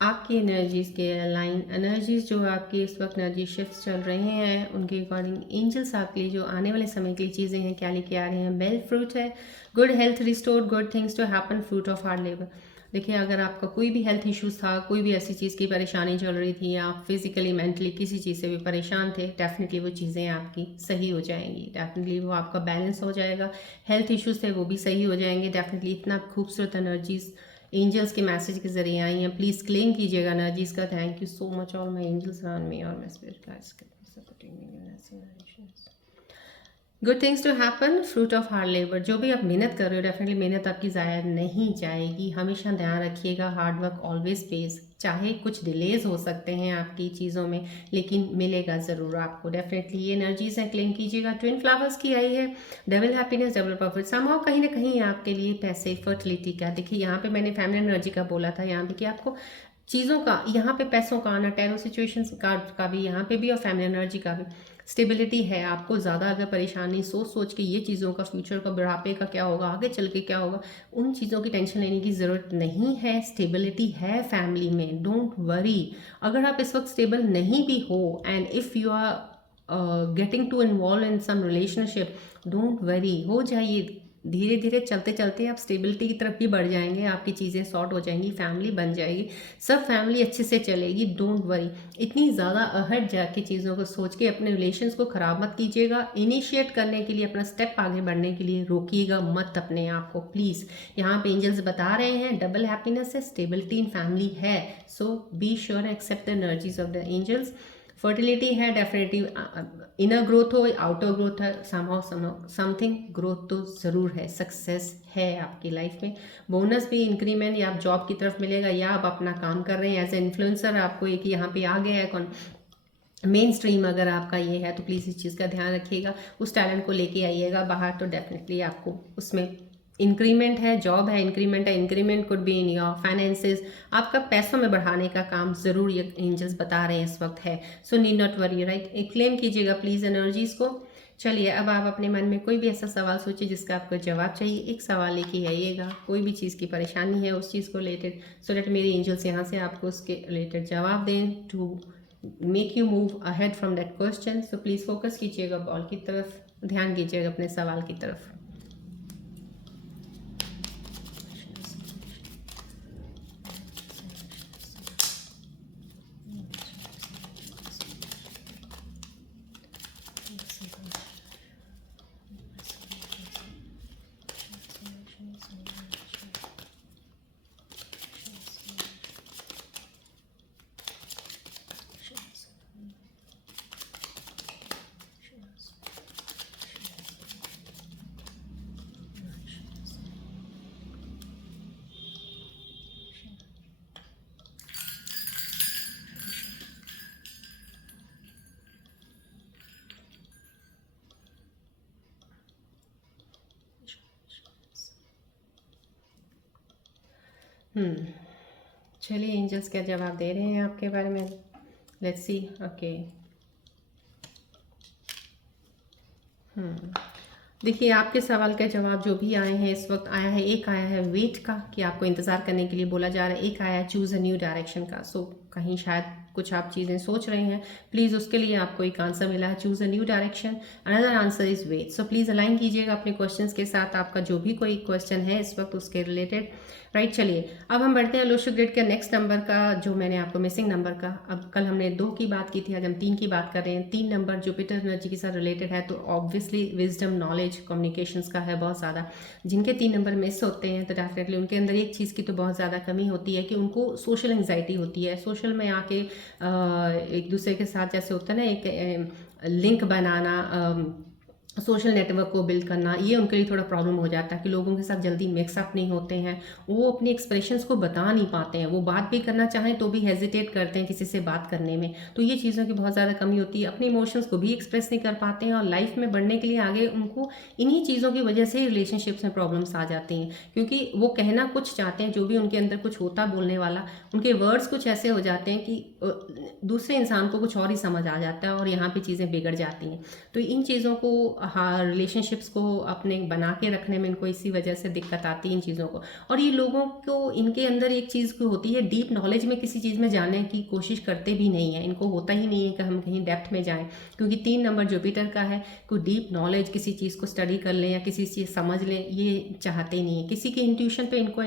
आपकी एनर्जीज़ के लाइन एनर्जीज़ जो आपकी इस वक्त एनर्जी शिफ्ट्स चल रहे हैं उनके अकॉर्डिंग एंजल्स आपके लिए जो आने वाले समय के लिए चीज़ें हैं क्या लेके आ रहे हैं। बेल फ्रूट है, good health restored, good things to happen, fruit of hard labour. देखिए अगर आपका कोई भी हेल्थ इश्यूज था, कोई भी ऐसी चीज़ की परेशानी चल रही थी, आप फिजिकली मेंटली किसी चीज़ से भी परेशान थे, डेफिनेटली वो चीज़ें आपकी सही हो जाएंगी। डेफिनेटली वो आपका बैलेंस हो जाएगा। हेल्थ इश्यूज थे वो भी सही हो जाएंगे। डेफिनेटली इतना खूबसूरत एनर्जीज एंजल्स के मैसेज के जरिए आई हैं। प्लीज़ क्लेम कीजिएगा एनर्जीज का। Thank you so much all my angels around me और my spirit guides. Good things to happen, fruit of hard labour. जो भी आप मेहनत कर रहे हो डेफिनेटली मेहनत आपकी ज़ाया नहीं जाएगी। हमेशा ध्यान रखिएगा, हार्ड वर्क ऑलवेज पेज। चाहे कुछ डिलेज हो सकते हैं आपकी चीज़ों में, लेकिन मिलेगा ज़रूर आपको। डेफिनेटली ये एनर्जीज हैं, क्लेम कीजिएगा। ट्विन फ्लावर्स की आई है, double happiness, double profit. Somehow कहीं ना कहीं आपके लिए पैसे, फर्टिलिटी का। देखिए यहाँ पे मैंने फैमिली एनर्जी का बोला था यहाँ पे कि आपको चीज़ों का, यहाँ पे पैसों का आना, टैरो सिचुएशंस का भी यहाँ पे भी और फैमिली एनर्जी का भी स्टेबिलिटी है। आपको ज़्यादा अगर परेशानी सोच सोच के ये चीज़ों का, फ्यूचर का, बुढ़ापे का क्या होगा, आगे चल के क्या होगा, उन चीज़ों की टेंशन लेने की ज़रूरत नहीं है। स्टेबिलिटी है फैमिली में, डोंट वरी। अगर आप इस वक्त स्टेबल नहीं भी हो and if you are getting to involve in some relationship, don't worry, हो जाइए। धीरे धीरे चलते चलते आप स्टेबिलिटी की तरफ भी बढ़ जाएंगे। आपकी चीज़ें सॉर्ट हो जाएंगी, फैमिली बन जाएगी, सब फैमिली अच्छे से चलेगी। Don't worry. इतनी ज़्यादा अहट जाके चीज़ों को सोच के अपने रिलेशंस को ख़राब मत कीजिएगा। इनिशिएट करने के लिए, अपना स्टेप आगे बढ़ने के लिए रोकिएगा मत अपने आप को प्लीज़। यहाँ पे एंजल्स बता रहे हैं डबल हैप्पीनेस है, स्टेबिलिटी इन फैमिली है। So be sure accept the energies of the angels. Fertility है, डेफिनेटली इनर ग्रोथ हो, आउटर ग्रोथ है, समथिंग ग्रोथ तो ज़रूर है। सक्सेस है आपकी लाइफ में। बोनस भी, इंक्रीमेंट या आप जॉब की तरफ मिलेगा, या आप अपना काम कर रहे हैं एज ए इन्फ्लुएंसर, आपको एक यहाँ पे आ गया है कौन मेन स्ट्रीम अगर आपका ये है, तो प्लीज़ इस चीज़ का ध्यान रखिएगा। उस टैलेंट को लेके आइएगा बाहर, तो डेफिनेटली आपको उसमें इंक्रीमेंट है, जॉब है, इंक्रीमेंट है। Increment could be in your finances. आपका पैसों में बढ़ाने का काम ज़रूर ये एंजल्स बता रहे हैं इस वक्त है। So need not worry, right. एक क्लेम कीजिएगा प्लीज़ एनर्जीज़ को। चलिए अब आप अपने मन में कोई भी ऐसा सवाल सोचिए जिसका आपको जवाब चाहिए। एक सवाल लेके आइएगा, कोई भी चीज़ की परेशानी है उस चीज़ को रिलेटेड, सो डेट मेरे एंजल्स यहाँ से आपको उसके रिलेटेड जवाब दें to make you move ahead from that question. So please focus कीजिएगा बॉल की तरफ, ध्यान कीजिएगा अपने सवाल की तरफ। चलिए एंजल्स क्या जवाब दे रहे हैं आपके बारे में, लेट्स सी। ओके, देखिए आपके सवाल का जवाब जो भी आए हैं इस वक्त आया है, एक आया है वेट का कि आपको इंतज़ार करने के लिए बोला जा रहा है, एक आया है चूज़ अ न्यू डायरेक्शन का। सो कहीं शायद कुछ आप चीज़ें सोच रहे हैं, प्लीज़ उसके लिए आपको एक आंसर मिला है, choose a new direction. Another answer is wait. So please align कीजिएगा अपने क्वेश्चंस के साथ, आपका जो भी कोई क्वेश्चन है इस वक्त उसके रिलेटेड, राइट। चलिए अब हम बढ़ते हैं लोशो ग्रिड के नेक्स्ट नंबर का, जो मैंने आपको मिसिंग नंबर का, अब कल हमने 2 की बात की थी, आज हम 3 की बात कर रहे हैं। 3 नंबर जुपिटर एनर्जी के साथ रिलेटेड है, तो ऑब्वियसली विजडम, नॉलेज, कम्युनिकेशंस का है बहुत ज़्यादा। जिनके 3 नंबर मिस होते हैं तो डेफिनेटली उनके अंदर एक चीज़ की तो बहुत ज़्यादा कमी होती है कि उनको सोशल एंग्जाइटी होती है। सोशल में आके एक दूसरे के साथ जैसे होता है ना, एक लिंक बनाना, सोशल नेटवर्क को बिल्ड करना, ये उनके लिए थोड़ा प्रॉब्लम हो जाता है कि लोगों के साथ जल्दी मिक्सअप नहीं होते हैं, वो अपने एक्सप्रेशंस को बता नहीं पाते हैं, वो बात भी करना चाहें तो भी हेजिटेट करते हैं किसी से बात करने में। तो ये चीज़ों की बहुत ज़्यादा कमी होती है, अपने इमोशंस को भी एक्सप्रेस नहीं कर पाते हैं, और लाइफ में बढ़ने के लिए आगे उनको इन्हीं चीज़ों की वजह से रिलेशनशिप्स में प्रॉब्लम्स आ जाती हैं, क्योंकि वो कहना कुछ चाहते हैं, जो भी उनके अंदर कुछ होता बोलने वाला, उनके वर्ड्स कुछ ऐसे हो जाते हैं कि दूसरे इंसान को कुछ और ही समझ आ जाता है, और यहाँ पे चीज़ें बिगड़ जाती हैं। तो इन चीज़ों को, हाँ, रिलेशनशिप्स को अपने बना के रखने में इनको इसी वजह से दिक्कत आती है इन चीज़ों को। और ये लोगों को, इनके अंदर एक चीज़ को होती है, डीप नॉलेज में किसी चीज़ में जाने की कोशिश करते भी नहीं है, इनको होता ही नहीं है कि हम कहीं डेप्थ में जाएं, क्योंकि 3 नंबर जुपिटर का है। कोई डीप नॉलेज, किसी चीज़ को स्टडी कर लें या किसी चीज़ समझ लें, ये चाहते ही नहीं है। किसी के इंट्यूशन पे इनको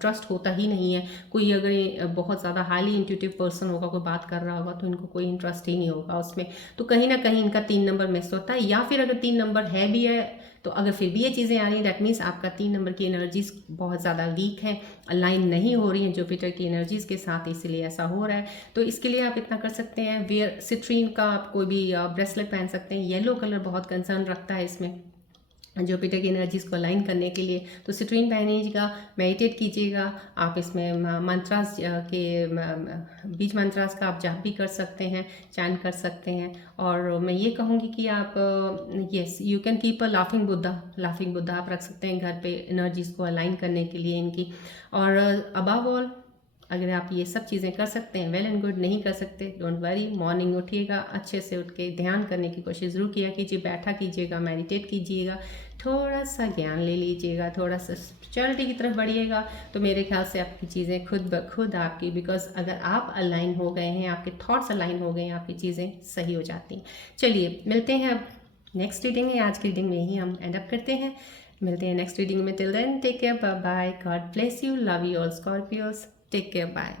ट्रस्ट होता ही नहीं है। कोई अगर बहुत ज़्यादा हाईली इंट्यूटिव पर्सन होगा, कोई बात कर रहा होगा, तो इनको कोई इंटरेस्ट ही नहीं होगा उसमें। तो कहीं ना कहीं इनका 3 नंबर मिस होता है, या फिर अगर 3 नंबर है भी है, तो अगर फिर भी ये चीज़ें आ रही हैं, दैट मीन्स आपका 3 नंबर की एनर्जीज बहुत ज़्यादा वीक है, अलाइन नहीं हो रही हैं जुपिटर की एनर्जीज के साथ, इसलिए ऐसा हो रहा है। तो इसके लिए आप इतना कर सकते हैं, वेयर सिट्रीन का आप कोई भी ब्रेसलेट पहन सकते हैं। येलो कलर बहुत कंसर्न रखता है इसमें, जुपिटर की एनर्जीज को अलाइन करने के लिए। तो सिट्रीन पहनीजिएगा, मेडिटेट कीजिएगा। आप इसमें मंत्रास के बीज मंत्रास का आप जाप भी कर सकते हैं, चैन कर सकते हैं। और मैं ये कहूँगी कि आप, yes, you can keep a laughing Buddha आप रख सकते हैं घर पे, एनर्जीज को अलाइन करने के लिए इनकी। और अबव ऑल, अगर आप ये सब चीज़ें कर सकते हैं, वेल एंड गुड। नहीं कर सकते, डोंट वरी। मॉर्निंग उठिएगा, अच्छे से उठ के ध्यान करने की कोशिश ज़रूर किया कीजिए, बैठा कीजिएगा, मेडिटेट कीजिएगा, थोड़ा सा ज्ञान ले लीजिएगा, थोड़ा सा स्पिरिचुअलिटी की तरफ बढ़िएगा। तो मेरे ख्याल से आपकी चीज़ें खुद ब खुद आपकी, बिकॉज अगर आप अलाइन हो गए हैं, आपके थॉट्स अलाइन हो गए हैं, आपकी चीज़ें सही हो जाती हैं। चलिए मिलते हैं अब नेक्स्ट रीडिंग में। आज की रीडिंग में ही हम एंड अप करते हैं, मिलते हैं नेक्स्ट रीडिंग में। Till then take care, bye bye, God bless you, love you all Scorpios, take care, bye.